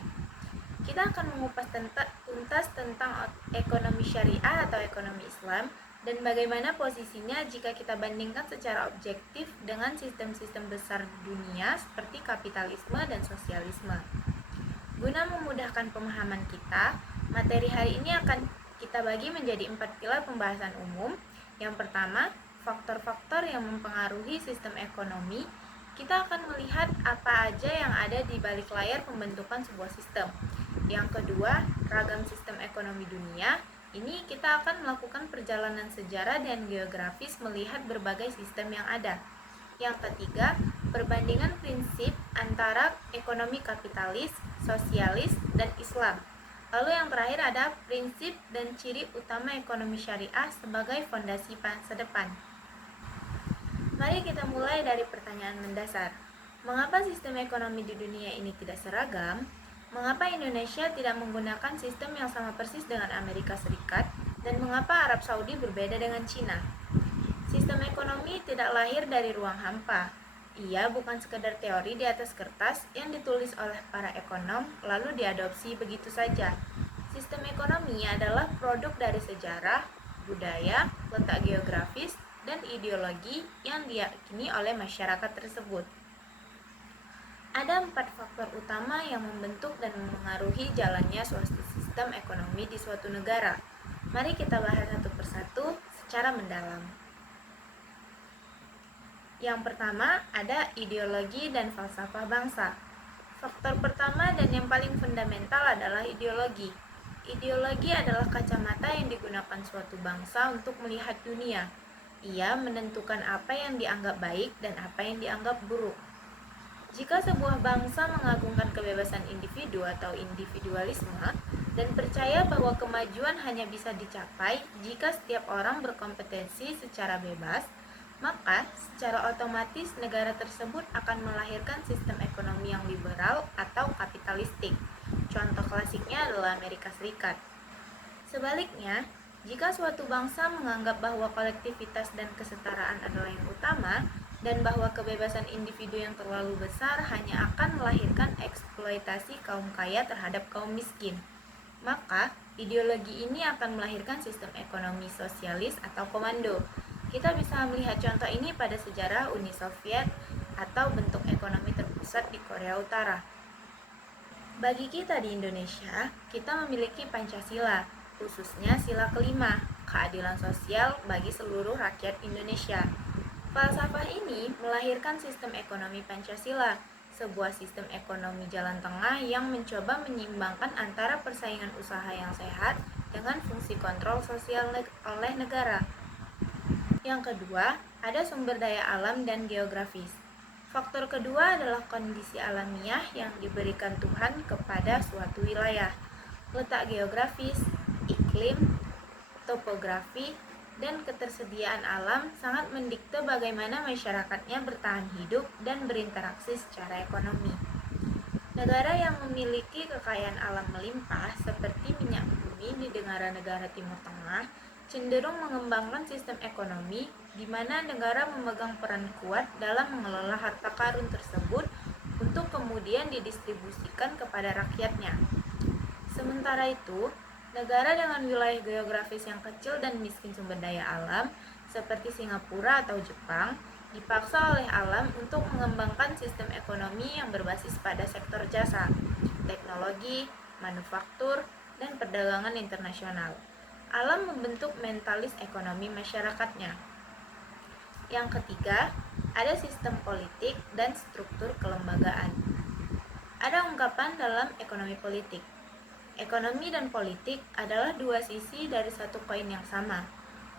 Kita akan mengupas tuntas tentang ekonomi syariah atau ekonomi Islam dan bagaimana posisinya jika kita bandingkan secara objektif dengan sistem-sistem besar dunia seperti kapitalisme dan sosialisme. Guna memudahkan pemahaman kita, materi hari ini akan kita bagi menjadi 4 pilar pembahasan umum. Yang pertama, faktor-faktor yang mempengaruhi sistem ekonomi. Kita akan melihat apa aja yang ada di balik layar pembentukan sebuah sistem. Yang kedua, ragam sistem ekonomi dunia. Ini kita akan melakukan perjalanan sejarah dan geografis melihat berbagai sistem yang ada. Yang ketiga, perbandingan prinsip antara ekonomi kapitalis, sosialis, dan Islam. Lalu yang terakhir ada prinsip dan ciri utama ekonomi syariah sebagai fondasi masa depan. Mari kita mulai dari pertanyaan mendasar. Mengapa sistem ekonomi di dunia ini tidak seragam? Mengapa Indonesia tidak menggunakan sistem yang sama persis dengan Amerika Serikat? Dan mengapa Arab Saudi berbeda dengan Cina? Sistem ekonomi tidak lahir dari ruang hampa. Ia bukan sekedar teori di atas kertas yang ditulis oleh para ekonom lalu diadopsi begitu saja. Sistem ekonomi adalah produk dari sejarah, budaya, letak geografis, dan ideologi yang diyakini oleh masyarakat tersebut. Ada 4 faktor utama yang membentuk dan memengaruhi jalannya suatu sistem ekonomi di suatu negara. Mari kita bahas satu persatu secara mendalam. Yang pertama, ada ideologi dan falsafah bangsa. Faktor pertama dan yang paling fundamental adalah ideologi. Ideologi adalah kacamata yang digunakan suatu bangsa untuk melihat dunia. Ia menentukan apa yang dianggap baik dan apa yang dianggap buruk. Jika sebuah bangsa mengagungkan kebebasan individu atau individualisme dan percaya bahwa kemajuan hanya bisa dicapai jika setiap orang berkompetensi secara bebas, maka secara otomatis negara tersebut akan melahirkan sistem ekonomi yang liberal atau kapitalistik. Contoh klasiknya adalah Amerika Serikat. Sebaliknya, jika suatu bangsa menganggap bahwa kolektivitas dan kesetaraan adalah yang utama, dan bahwa kebebasan individu yang terlalu besar hanya akan melahirkan eksploitasi kaum kaya terhadap kaum miskin, maka ideologi ini akan melahirkan sistem ekonomi sosialis atau komando. Kita bisa melihat contoh ini pada sejarah Uni Soviet atau bentuk ekonomi terpusat di Korea Utara. Bagi kita di Indonesia, kita memiliki Pancasila, khususnya sila kelima, keadilan sosial bagi seluruh rakyat Indonesia. Falsafah ini melahirkan sistem ekonomi Pancasila, sebuah sistem ekonomi jalan tengah yang mencoba menyeimbangkan antara persaingan usaha yang sehat dengan fungsi kontrol sosial oleh negara. Yang kedua, ada sumber daya alam dan geografis. Faktor kedua adalah kondisi alamiah yang diberikan Tuhan kepada suatu wilayah. Letak geografis, iklim, topografi, dan ketersediaan alam sangat mendikte bagaimana masyarakatnya bertahan hidup dan berinteraksi secara ekonomi. Negara yang memiliki kekayaan alam melimpah seperti minyak bumi di negara-negara Timur Tengah cenderung mengembangkan sistem ekonomi di mana negara memegang peran kuat dalam mengelola harta karun tersebut untuk kemudian didistribusikan kepada rakyatnya. Sementara itu, negara dengan wilayah geografis yang kecil dan miskin sumber daya alam, seperti Singapura atau Jepang, dipaksa oleh alam untuk mengembangkan sistem ekonomi yang berbasis pada sektor jasa, teknologi, manufaktur, dan perdagangan internasional. Alam membentuk mentalis ekonomi masyarakatnya. Yang ketiga, ada sistem politik dan struktur kelembagaan. Ada ungkapan dalam ekonomi politik. Ekonomi dan politik adalah dua sisi dari satu koin yang sama.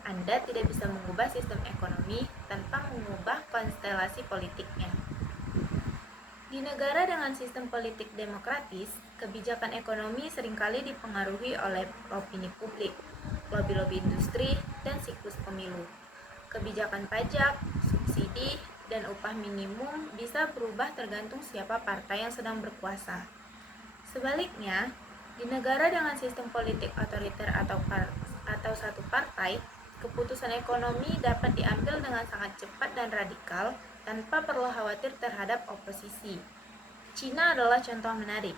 Anda tidak bisa mengubah sistem ekonomi tanpa mengubah konstelasi politiknya. Di Di negara dengan sistem politik demokratis, kebijakan ekonomi seringkali dipengaruhi oleh opini publik, lobi-lobi industri, dan siklus pemilu. Kebijakan pajak, subsidi, dan upah minimum bisa berubah tergantung siapa partai yang sedang berkuasa. Sebaliknya, di negara dengan sistem politik otoriter atau satu partai, keputusan ekonomi dapat diambil dengan sangat cepat dan radikal tanpa perlu khawatir terhadap oposisi. Cina adalah contoh menarik,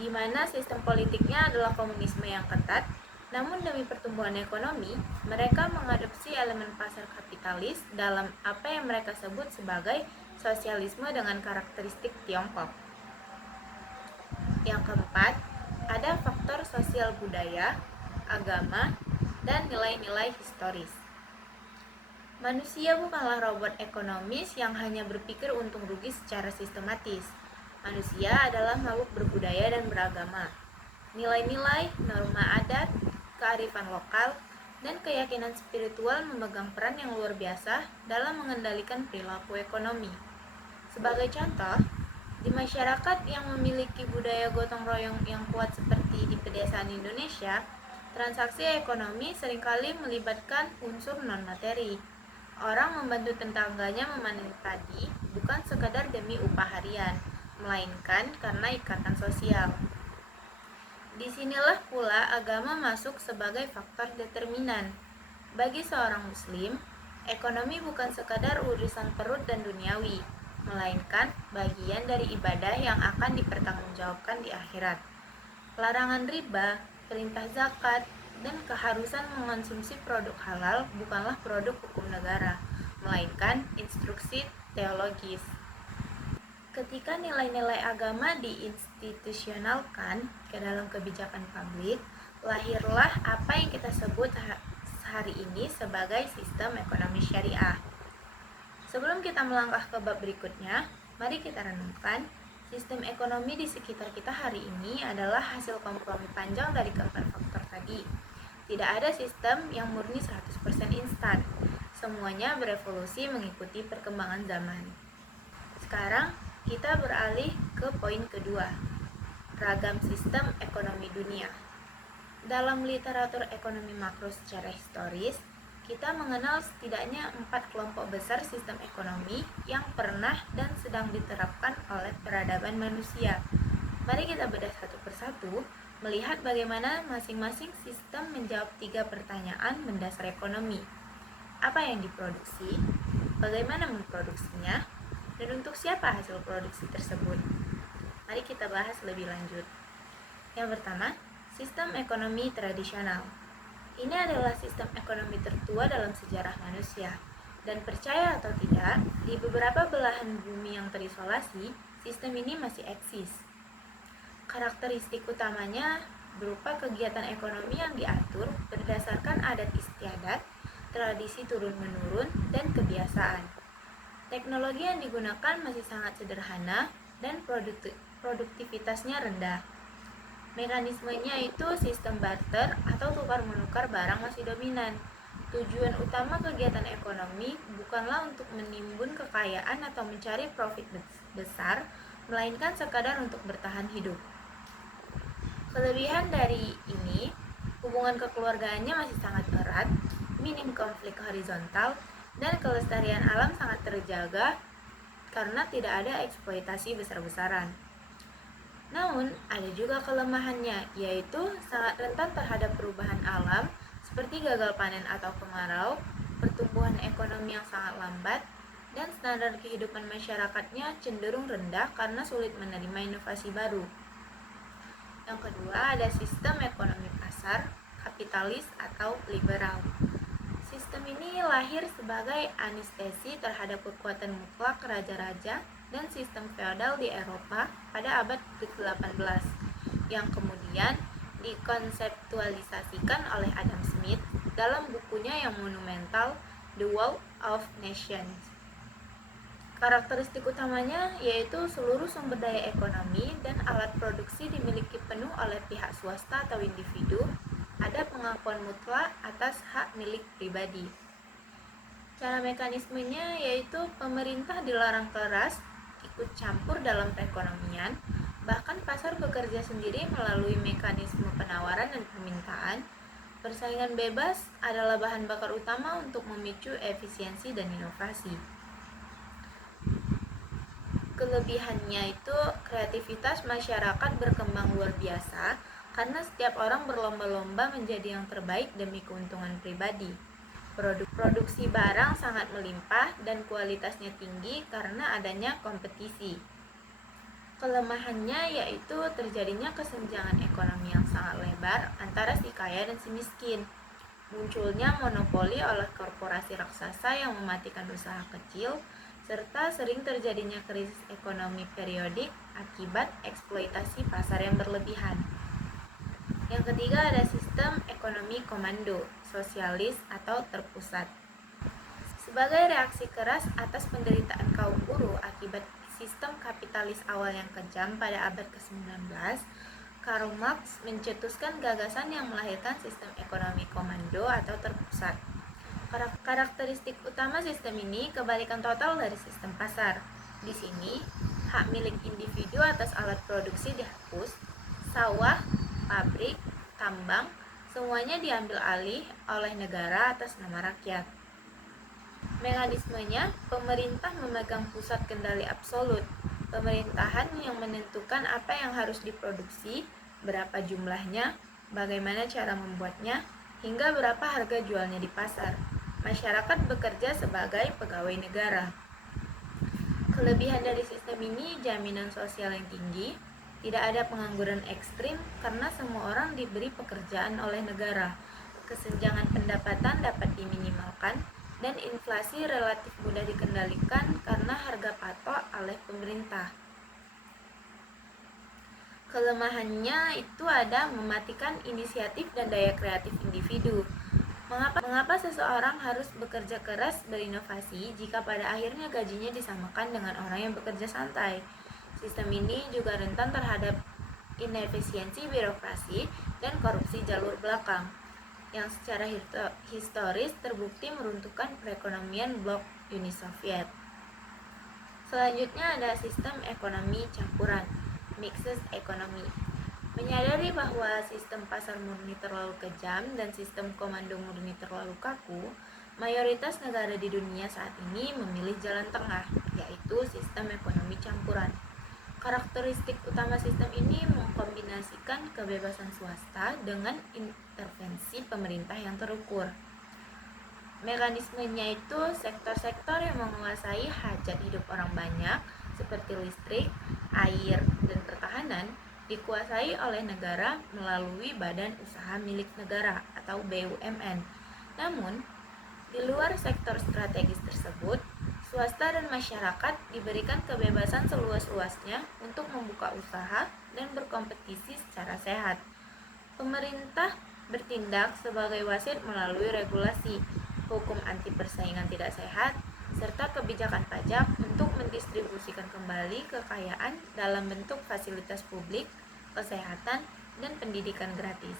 di mana sistem politiknya adalah komunisme yang ketat, namun demi pertumbuhan ekonomi, mereka mengadopsi elemen pasar kapitalis dalam apa yang mereka sebut sebagai sosialisme dengan karakteristik Tiongkok. Yang keempat, ada faktor sosial budaya, agama, dan nilai-nilai historis. Manusia bukanlah robot ekonomis yang hanya berpikir untung rugi secara sistematis. Manusia adalah makhluk berbudaya dan beragama. Nilai-nilai, norma adat, kearifan lokal, dan keyakinan spiritual memegang peran yang luar biasa dalam mengendalikan perilaku ekonomi. Sebagai contoh, di masyarakat yang memiliki budaya gotong royong yang kuat seperti di pedesaan Indonesia, transaksi ekonomi seringkali melibatkan unsur non-materi. Orang membantu tetangganya memanen padi bukan sekadar demi upah harian, melainkan karena ikatan sosial. Disinilah pula agama masuk sebagai faktor determinan. Bagi seorang muslim, ekonomi bukan sekadar urusan perut dan duniawi, melainkan bagian dari ibadah yang akan dipertanggungjawabkan di akhirat. Larangan riba, perintah zakat, dan keharusan mengonsumsi produk halal bukanlah produk hukum negara, melainkan instruksi teologis. Ketika nilai-nilai agama diinstitusionalkan ke dalam kebijakan publik, lahirlah apa yang kita sebut hari ini sebagai sistem ekonomi syariah. Sebelum kita melangkah ke bab berikutnya, mari kita renungkan, sistem ekonomi di sekitar kita hari ini adalah hasil kompromi panjang dari keempat faktor tadi. Tidak ada sistem yang murni 100% instan. Semuanya berevolusi mengikuti perkembangan zaman. Sekarang, kita beralih ke poin kedua, ragam sistem ekonomi dunia. Dalam literatur ekonomi makro secara historis, kita mengenal setidaknya 4 kelompok besar sistem ekonomi yang pernah dan sedang diterapkan oleh peradaban manusia. Mari kita bedah satu persatu, melihat bagaimana masing-masing sistem menjawab 3 pertanyaan mendasar ekonomi. Apa yang diproduksi? Bagaimana memproduksinya? Dan untuk siapa hasil produksi tersebut? Mari kita bahas lebih lanjut. Yang pertama, sistem ekonomi tradisional. Ini adalah sistem ekonomi tertua dalam sejarah manusia. Dan percaya atau tidak, di beberapa belahan bumi yang terisolasi, sistem ini masih eksis. Karakteristik utamanya berupa kegiatan ekonomi yang diatur berdasarkan adat istiadat, tradisi turun-menurun, dan kebiasaan. Teknologi yang digunakan masih sangat sederhana dan produktivitasnya rendah. Mekanismenya itu sistem barter atau tukar-menukar barang masih dominan. Tujuan utama kegiatan ekonomi bukanlah untuk menimbun kekayaan atau mencari profit besar, melainkan sekadar untuk bertahan hidup. Kelebihan dari ini, hubungan kekeluargaannya masih sangat erat, minim konflik horizontal, dan kelestarian alam sangat terjaga karena tidak ada eksploitasi besar-besaran. Namun, ada juga kelemahannya, yaitu sangat rentan terhadap perubahan alam seperti gagal panen atau kemarau, pertumbuhan ekonomi yang sangat lambat, dan standar kehidupan masyarakatnya cenderung rendah karena sulit menerima inovasi baru. Yang kedua, ada sistem ekonomi pasar, kapitalis atau liberal. Sistem ini lahir sebagai anestesi terhadap kekuatan mutlak raja-raja dan sistem feodal di Eropa pada abad ke-18 yang kemudian dikonseptualisasikan oleh Adam Smith dalam bukunya yang monumental The Wealth of Nations. Karakteristik utamanya yaitu seluruh sumber daya ekonomi dan alat produksi dimiliki penuh oleh pihak swasta atau individu, ada pengakuan mutlak atas hak milik pribadi. Cara mekanismenya yaitu pemerintah dilarang keras ikut campur dalam perekonomian, bahkan pasar bekerja sendiri melalui mekanisme penawaran dan permintaan. Persaingan bebas adalah bahan bakar utama untuk memicu efisiensi dan inovasi. Kelebihannya itu kreativitas masyarakat berkembang luar biasa karena setiap orang berlomba-lomba menjadi yang terbaik demi keuntungan pribadi. Produksi barang sangat melimpah dan kualitasnya tinggi karena adanya kompetisi. Kelemahannya yaitu terjadinya kesenjangan ekonomi yang sangat lebar antara si kaya dan si miskin. Munculnya monopoli oleh korporasi raksasa yang mematikan usaha kecil, serta sering terjadinya krisis ekonomi periodik akibat eksploitasi pasar yang berlebihan. Yang ketiga ada sistem ekonomi komando, sosialis atau terpusat. Sebagai reaksi keras atas penderitaan kaum buruh akibat sistem kapitalis awal yang kejam pada abad ke-19, Karl Marx mencetuskan gagasan yang melahirkan sistem ekonomi komando atau terpusat. Karakteristik utama sistem ini kebalikan total dari sistem pasar. Di sini, hak milik individu atas alat produksi dihapus, sawah, pabrik, tambang, semuanya diambil alih oleh negara atas nama rakyat. Mekanismenya, pemerintah memegang pusat kendali absolut. Pemerintahan yang menentukan apa yang harus diproduksi, berapa jumlahnya, bagaimana cara membuatnya, hingga berapa harga jualnya di pasar. Masyarakat bekerja sebagai pegawai negara. Kelebihan dari sistem ini jaminan sosial yang tinggi, tidak ada pengangguran ekstrim karena semua orang diberi pekerjaan oleh negara. Kesenjangan pendapatan dapat diminimalkan dan inflasi relatif mudah dikendalikan karena harga patok oleh pemerintah. Kelemahannya itu ada mematikan inisiatif dan daya kreatif individu. Mengapa seseorang harus bekerja keras berinovasi jika pada akhirnya gajinya disamakan dengan orang yang bekerja santai? Sistem ini juga rentan terhadap inefisiensi birokrasi dan korupsi jalur belakang yang secara historis terbukti meruntuhkan perekonomian blok Uni Soviet. Selanjutnya ada sistem ekonomi campuran, mixed economy. Menyadari bahwa sistem pasar murni terlalu kejam dan sistem komando murni terlalu kaku, mayoritas negara di dunia saat ini memilih jalan tengah, yaitu sistem ekonomi campuran. Karakteristik utama sistem ini mengkombinasikan kebebasan swasta dengan intervensi pemerintah yang terukur. Mekanismenya itu sektor-sektor yang menguasai hajat hidup orang banyak seperti listrik, air, dan pertahanan dikuasai oleh negara melalui badan usaha milik negara atau BUMN. Namun, di luar sektor strategis tersebut, swasta dan masyarakat diberikan kebebasan seluas-luasnya untuk membuka usaha dan berkompetisi secara sehat. Pemerintah bertindak sebagai wasit melalui regulasi, hukum anti persaingan tidak sehat, serta kebijakan pajak untuk mendistribusikan kembali kekayaan dalam bentuk fasilitas publik, kesehatan, dan pendidikan gratis.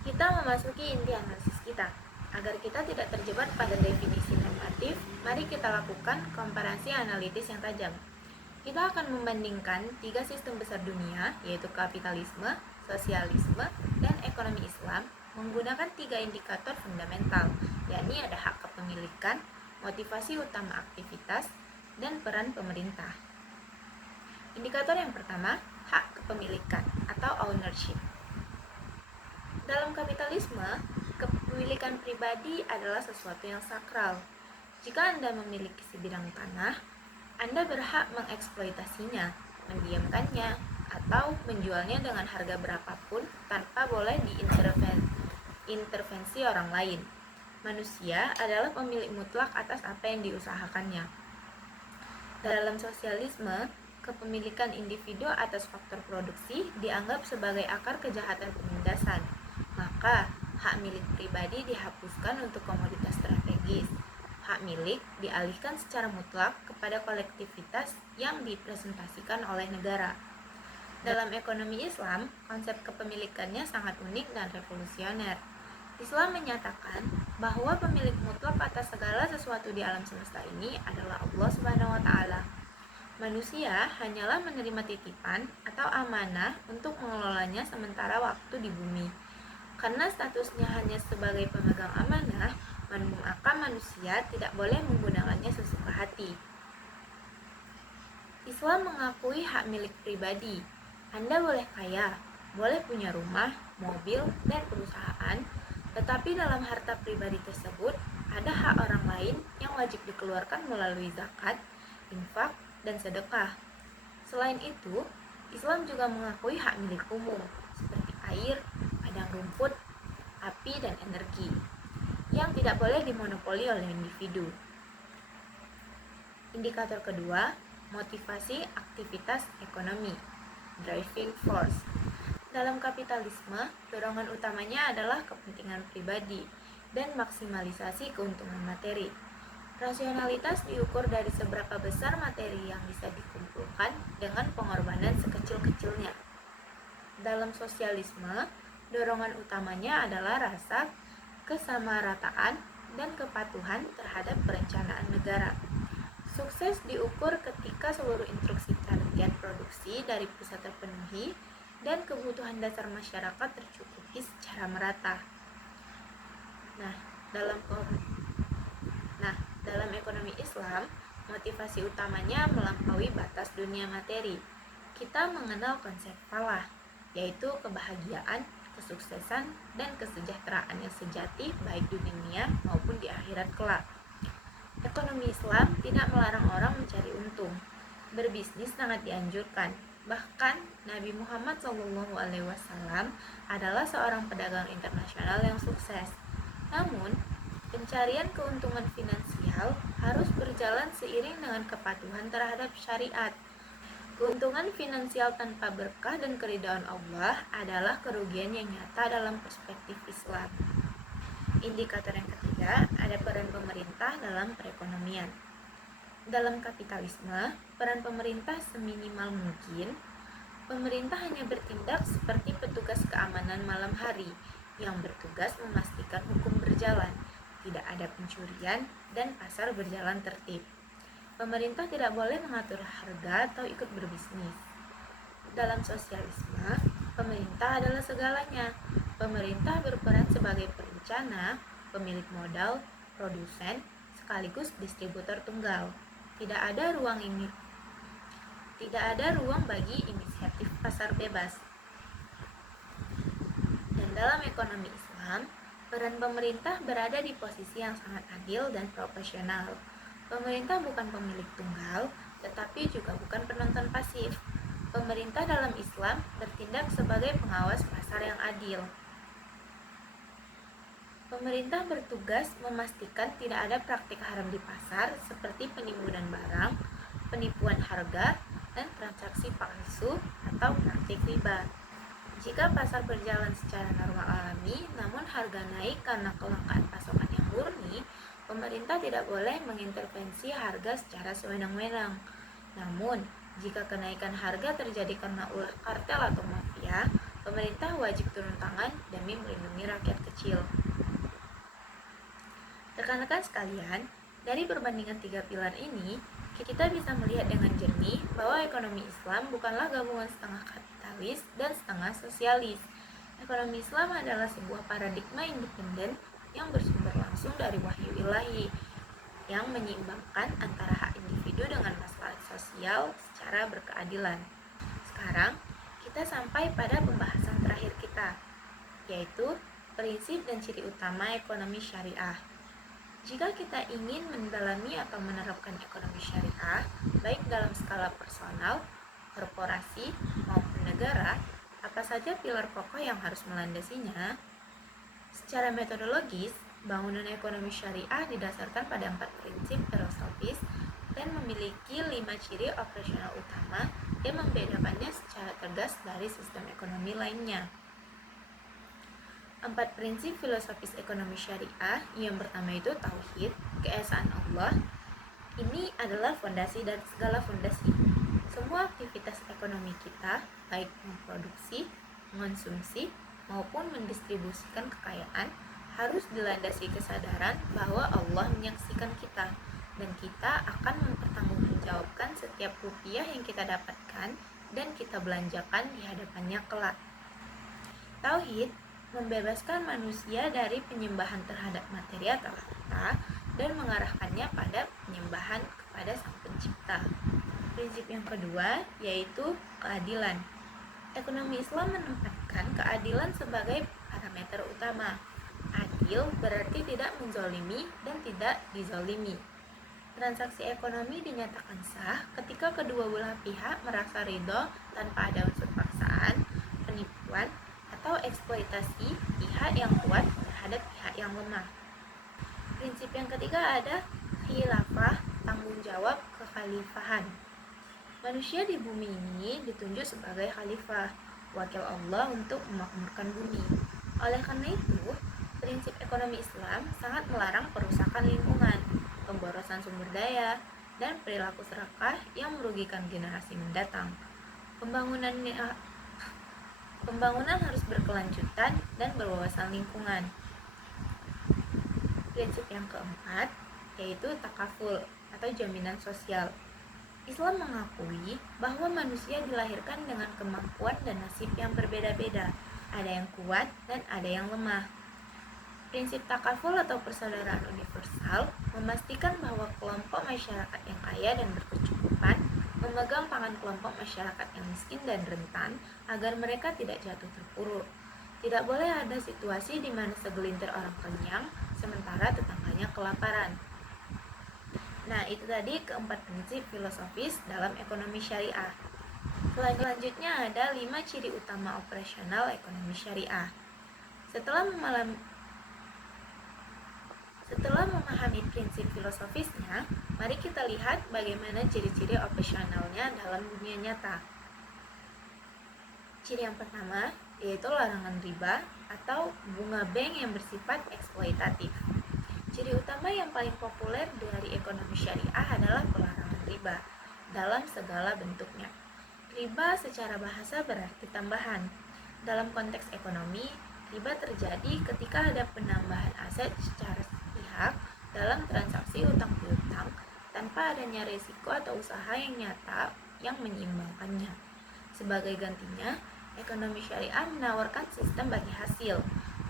Kita memasuki inti analisis kita. Agar kita tidak terjebak pada definisi normatif, mari kita lakukan komparasi analitis yang tajam. Kita akan membandingkan 3 sistem besar dunia, yaitu kapitalisme, sosialisme, dan ekonomi Islam, menggunakan 3 indikator fundamental, yakni ada hak kepemilikan, motivasi utama aktivitas, dan peran pemerintah. Indikator yang pertama, hak kepemilikan atau ownership. Dalam kapitalisme, kepemilikan pribadi adalah sesuatu yang sakral. Jika Anda memiliki sebidang tanah, Anda berhak mengeksploitasinya, mendiamkannya, atau menjualnya dengan harga berapapun tanpa boleh diintervensi orang lain. Manusia adalah pemilik mutlak atas apa yang diusahakannya. Dalam sosialisme, kepemilikan individu atas faktor produksi dianggap sebagai akar kejahatan penindasan. Maka, hak milik pribadi dihapuskan untuk komoditas strategis. Hak milik dialihkan secara mutlak kepada kolektivitas yang dipresentasikan oleh negara. Dalam ekonomi Islam, konsep kepemilikannya sangat unik dan revolusioner. Islam menyatakan bahwa pemilik mutlak atas segala sesuatu di alam semesta ini adalah Allah Subhanahu wa taala. Manusia hanyalah menerima titipan atau amanah untuk mengelolanya sementara waktu di bumi. Karena statusnya hanya sebagai pemegang amanah, maka manusia tidak boleh menggunakannya sesuka hati. Islam mengakui hak milik pribadi. Anda boleh kaya, boleh punya rumah, mobil, dan perusahaan, tetapi dalam harta pribadi tersebut ada hak orang lain yang wajib dikeluarkan melalui zakat, infak, dan sedekah. Selain itu, Islam juga mengakui hak milik umum seperti air, padang rumput, api, dan energi yang tidak boleh dimonopoli oleh individu. Indikator kedua, motivasi aktivitas ekonomi, driving force. Dalam kapitalisme, dorongan utamanya adalah kepentingan pribadi dan maksimalisasi keuntungan materi. Rasionalitas diukur dari seberapa besar materi yang bisa dikumpulkan dengan pengorbanan sekecil-kecilnya. Dalam sosialisme, dorongan utamanya adalah rasa kesamarataan dan kepatuhan terhadap perencanaan negara. Sukses diukur ketika seluruh instruksi target produksi dari pusat terpenuhi dan kebutuhan dasar masyarakat tercukupi secara merata. Dalam ekonomi Islam, motivasi utamanya melampaui batas dunia materi. Kita mengenal konsep falah, yaitu kebahagiaan, kesuksesan, dan kesejahteraan yang sejati baik di dunia maupun di akhirat kelak. Ekonomi Islam tidak melarang orang mencari untung. Berbisnis sangat dianjurkan. Bahkan Nabi Muhammad SAW adalah seorang pedagang internasional yang sukses. Namun, pencarian keuntungan finansial harus berjalan seiring dengan kepatuhan terhadap syariat. Keuntungan finansial tanpa berkah dan keridhaan Allah adalah kerugian yang nyata dalam perspektif Islam. Indikator yang ketiga, ada peran pemerintah dalam perekonomian. Dalam kapitalisme, peran pemerintah seminimal mungkin. Pemerintah hanya bertindak seperti petugas keamanan malam hari yang bertugas memastikan hukum berjalan, tidak ada pencurian, dan pasar berjalan tertib. Pemerintah tidak boleh mengatur harga atau ikut berbisnis. Dalam sosialisme, pemerintah adalah segalanya. Pemerintah berperan sebagai perencana, pemilik modal, produsen, sekaligus distributor tunggal. Tidak ada ruang bagi inisiatif pasar bebas. Dan dalam ekonomi Islam, peran pemerintah berada di posisi yang sangat adil dan proporsional. Pemerintah bukan pemilik tunggal, tetapi juga bukan penonton pasif. Pemerintah dalam Islam bertindak sebagai pengawas pasar yang adil. Pemerintah bertugas memastikan tidak ada praktik haram di pasar seperti penimbunan barang, penipuan harga, dan transaksi palsu atau praktik riba. Jika pasar berjalan secara normal alami, namun harga naik karena kelangkaan pasokan yang murni, pemerintah tidak boleh mengintervensi harga secara sewenang-wenang. Namun, jika kenaikan harga terjadi karena ulah kartel atau mafia, pemerintah wajib turun tangan demi melindungi rakyat kecil. Rekan-rekan sekalian, dari perbandingan tiga pilar ini, kita bisa melihat dengan jernih bahwa ekonomi Islam bukanlah gabungan setengah kapitalis dan setengah sosialis. Ekonomi Islam adalah sebuah paradigma independen yang bersumber langsung dari wahyu ilahi, yang menyeimbangkan antara hak individu dengan masalah sosial secara berkeadilan. Sekarang, kita sampai pada pembahasan terakhir kita, yaitu prinsip dan ciri utama ekonomi syariah. Jika kita ingin mendalami atau menerapkan ekonomi syariah, baik dalam skala personal, korporasi, maupun negara, apa saja pilar pokok yang harus melandasinya? Secara metodologis, bangunan ekonomi syariah didasarkan pada 4 prinsip filosofis dan memiliki 5 ciri operasional utama yang membedakannya secara tegas dari sistem ekonomi lainnya. 4 prinsip filosofis ekonomi syariah. Yang pertama itu tauhid, keesaan Allah. Ini adalah fondasi dari segala fondasi. Semua aktivitas ekonomi kita, baik memproduksi, mengonsumsi, maupun mendistribusikan kekayaan, harus dilandasi kesadaran bahwa Allah menyaksikan kita dan kita akan mempertanggungjawabkan setiap rupiah yang kita dapatkan dan kita belanjakan di hadapannya kelak. Tauhid membebaskan manusia dari penyembahan terhadap materi atau harta dan mengarahkannya pada penyembahan kepada Sang Pencipta. Prinsip yang kedua yaitu keadilan. Ekonomi Islam menempatkan keadilan sebagai parameter utama. Adil berarti tidak menzolimi dan tidak dizolimi. Transaksi ekonomi dinyatakan sah ketika kedua belah pihak merasa ridho tanpa ada unsur paksaan, penipuan, atau eksploitasi pihak yang kuat terhadap pihak yang lemah. Prinsip yang ketiga ada khilafah, tanggung jawab kekhalifahan. Manusia di bumi ini ditunjuk sebagai khalifah, wakil Allah untuk memakmurkan bumi. Oleh karena itu, prinsip ekonomi Islam sangat melarang perusakan lingkungan, pemborosan sumber daya, dan perilaku serakah yang merugikan generasi mendatang. Pembangunan harus berkelanjutan dan berwawasan lingkungan. Prinsip yang keempat yaitu takaful atau jaminan sosial. Islam mengakui bahwa manusia dilahirkan dengan kemampuan dan nasib yang berbeda-beda. Ada yang kuat dan ada yang lemah. Prinsip takaful atau persaudaraan universal memastikan bahwa kelompok masyarakat yang kaya dan berkecukupan memegang tangan kelompok masyarakat yang miskin dan rentan agar mereka tidak jatuh terpuruk. Tidak boleh ada situasi di mana segelintir orang kenyang sementara tetangganya kelaparan. Nah, itu tadi keempat prinsip filosofis dalam ekonomi syariah. Selanjutnya ada 5 ciri utama operasional ekonomi syariah. Setelah memahami prinsip filosofisnya, mari kita lihat bagaimana ciri-ciri operasionalnya dalam dunia nyata. Ciri yang pertama yaitu larangan riba atau bunga bank yang bersifat eksploitatif. Ciri utama yang paling populer dari ekonomi syariah adalah pelarangan riba dalam segala bentuknya. Riba secara bahasa berarti tambahan. Dalam konteks ekonomi, riba terjadi ketika ada penambahan aset secara sepihak dalam transaksi utang piutang tanpa adanya risiko atau usaha yang nyata yang menyeimbangkannya. Sebagai gantinya, ekonomi syariah menawarkan sistem bagi hasil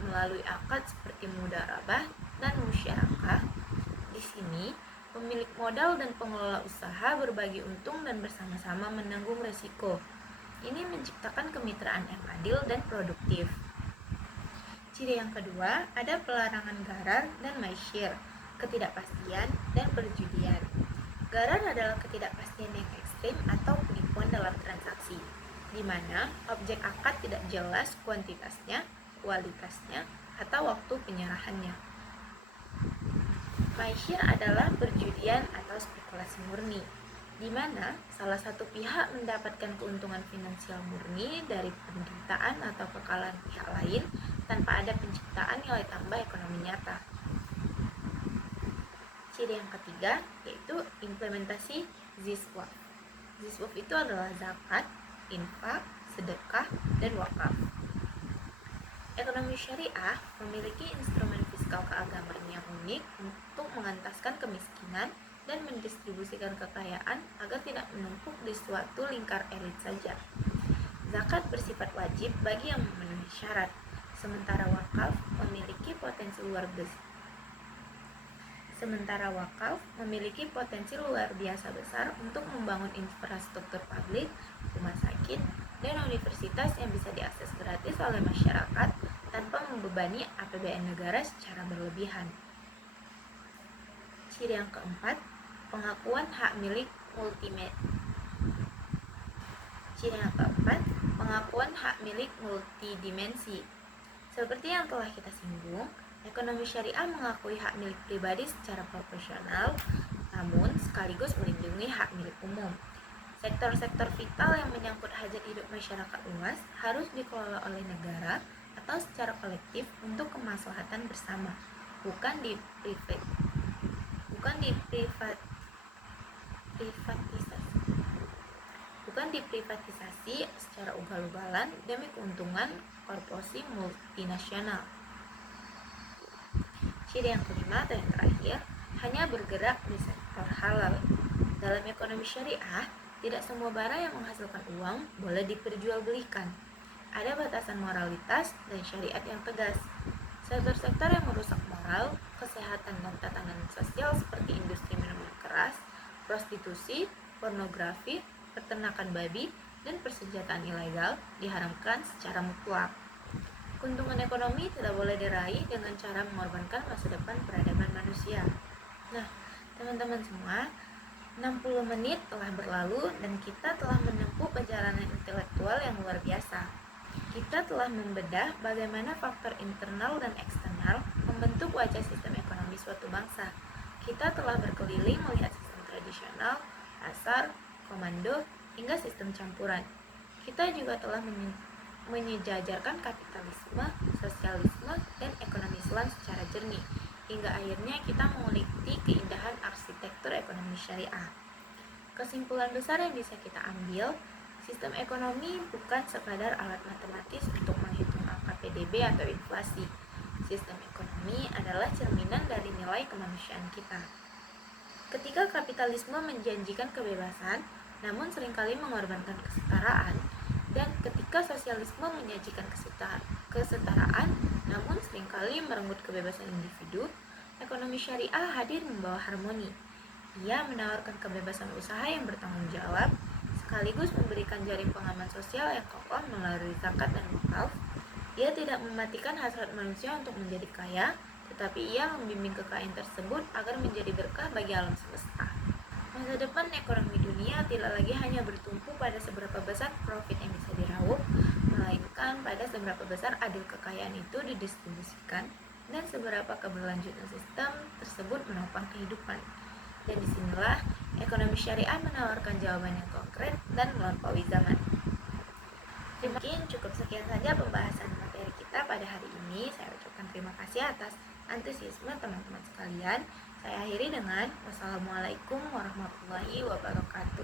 melalui akad seperti mudharabah dan musyarakah. Di sini, pemilik modal dan pengelola usaha berbagi untung dan bersama-sama menanggung risiko. Ini menciptakan kemitraan yang adil dan produktif. Ciri yang kedua, ada pelarangan gharar dan maisir, ketidakpastian dan perjudian. Gharar adalah ketidakpastian yang ekstrim atau penipuan dalam transaksi, di mana objek akad tidak jelas kuantitasnya, kualitasnya, atau waktu penyerahannya. Maisir adalah perjudian atau spekulasi murni, di mana salah satu pihak mendapatkan keuntungan finansial murni dari penderitaan atau kekalahan pihak lain tanpa ada penciptaan nilai tambah ekonomi nyata. Ciri yang ketiga yaitu implementasi ziswaf. Ziswaf itu adalah zakat, infak, sedekah, dan wakaf. Ekonomi syariah memiliki instrumen fiskal keagamaan yang unik untuk mengentaskan kemiskinan dan mendistribusikan kekayaan agar tidak menumpuk di suatu lingkar elit saja. Zakat bersifat wajib bagi yang memenuhi syarat, sementara wakaf memiliki potensi luar biasa besar untuk membangun infrastruktur publik, rumah sakit, dan universitas yang bisa diakses gratis oleh masyarakat tanpa membebani APBN negara secara berlebihan. Ciri yang keempat, pengakuan hak milik multidimensi. Seperti yang telah kita singgung, ekonomi syariah mengakui hak milik pribadi secara proporsional, namun sekaligus melindungi hak milik umum. Sektor-sektor vital yang menyangkut hajat hidup masyarakat luas harus dikelola oleh negara atau secara kolektif untuk kemaslahatan bersama, bukan diprivatisasi secara ugal-ugalan demi keuntungan korporasi multinasional. Ciri yang kelima atau yang terakhir, hanya bergerak di sektor halal. Dalam ekonomi syariah, tidak semua barang yang menghasilkan uang boleh diperjualbelikan. Ada batasan moralitas dan syariat yang tegas. Sektor-sektor yang merusak moral, kesehatan, dan tatanan sosial seperti industri minuman keras, prostitusi, pornografi, peternakan babi, dan persenjataan ilegal diharamkan secara mutlak. Keuntungan ekonomi tidak boleh diraih dengan cara mengorbankan masa depan peradaban manusia. Nah, teman-teman semua, 60 menit telah berlalu dan kita telah menempuh perjalanan intelektual yang luar biasa. Kita telah membedah bagaimana faktor internal dan eksternal membentuk wajah sistem ekonomi suatu bangsa. Kita telah berkeliling melihat sistem tradisional, pasar, komando, hingga sistem campuran. Kita juga telah menyejajarkan kapitalisme, sosialisme, dan ekonomi Islam secara jernih. Hingga akhirnya kita meneliti keindahan arsitektur ekonomi syariah. Kesimpulan besar yang bisa kita ambil, sistem ekonomi bukan sekadar alat matematis untuk menghitung angka PDB atau inflasi. Sistem ekonomi adalah cerminan dari nilai kemanusiaan kita. Ketika kapitalisme menjanjikan kebebasan, namun seringkali mengorbankan kesetaraan, dan ketika sosialisme menyajikan kesetaraan, namun seringkali merenggut kebebasan individu, ekonomi syariah hadir membawa harmoni. Ia menawarkan kebebasan usaha yang bertanggung jawab, sekaligus memberikan jaring pengaman sosial yang kokoh melalui zakat dan wakaf. Ia tidak mematikan hasrat manusia untuk menjadi kaya, tetapi ia membimbing kekayaan tersebut agar menjadi berkah bagi alam semesta. Masa depan ekonomi dunia tidak lagi hanya bertumpu pada seberapa besar profit yang bisa diraup, melainkan pada seberapa besar adil kekayaan itu didistribusikan dan seberapa keberlanjutan sistem tersebut menopang kehidupan. Dan disinilah ekonomi syariah menawarkan jawaban yang konkret dan melampaui zaman. Mungkin cukup sekian saja pembahasan materi kita pada hari ini. Saya ucapkan terima kasih atas antusiasme teman-teman sekalian. Saya akhiri dengan wassalamualaikum warahmatullahi wabarakatuh.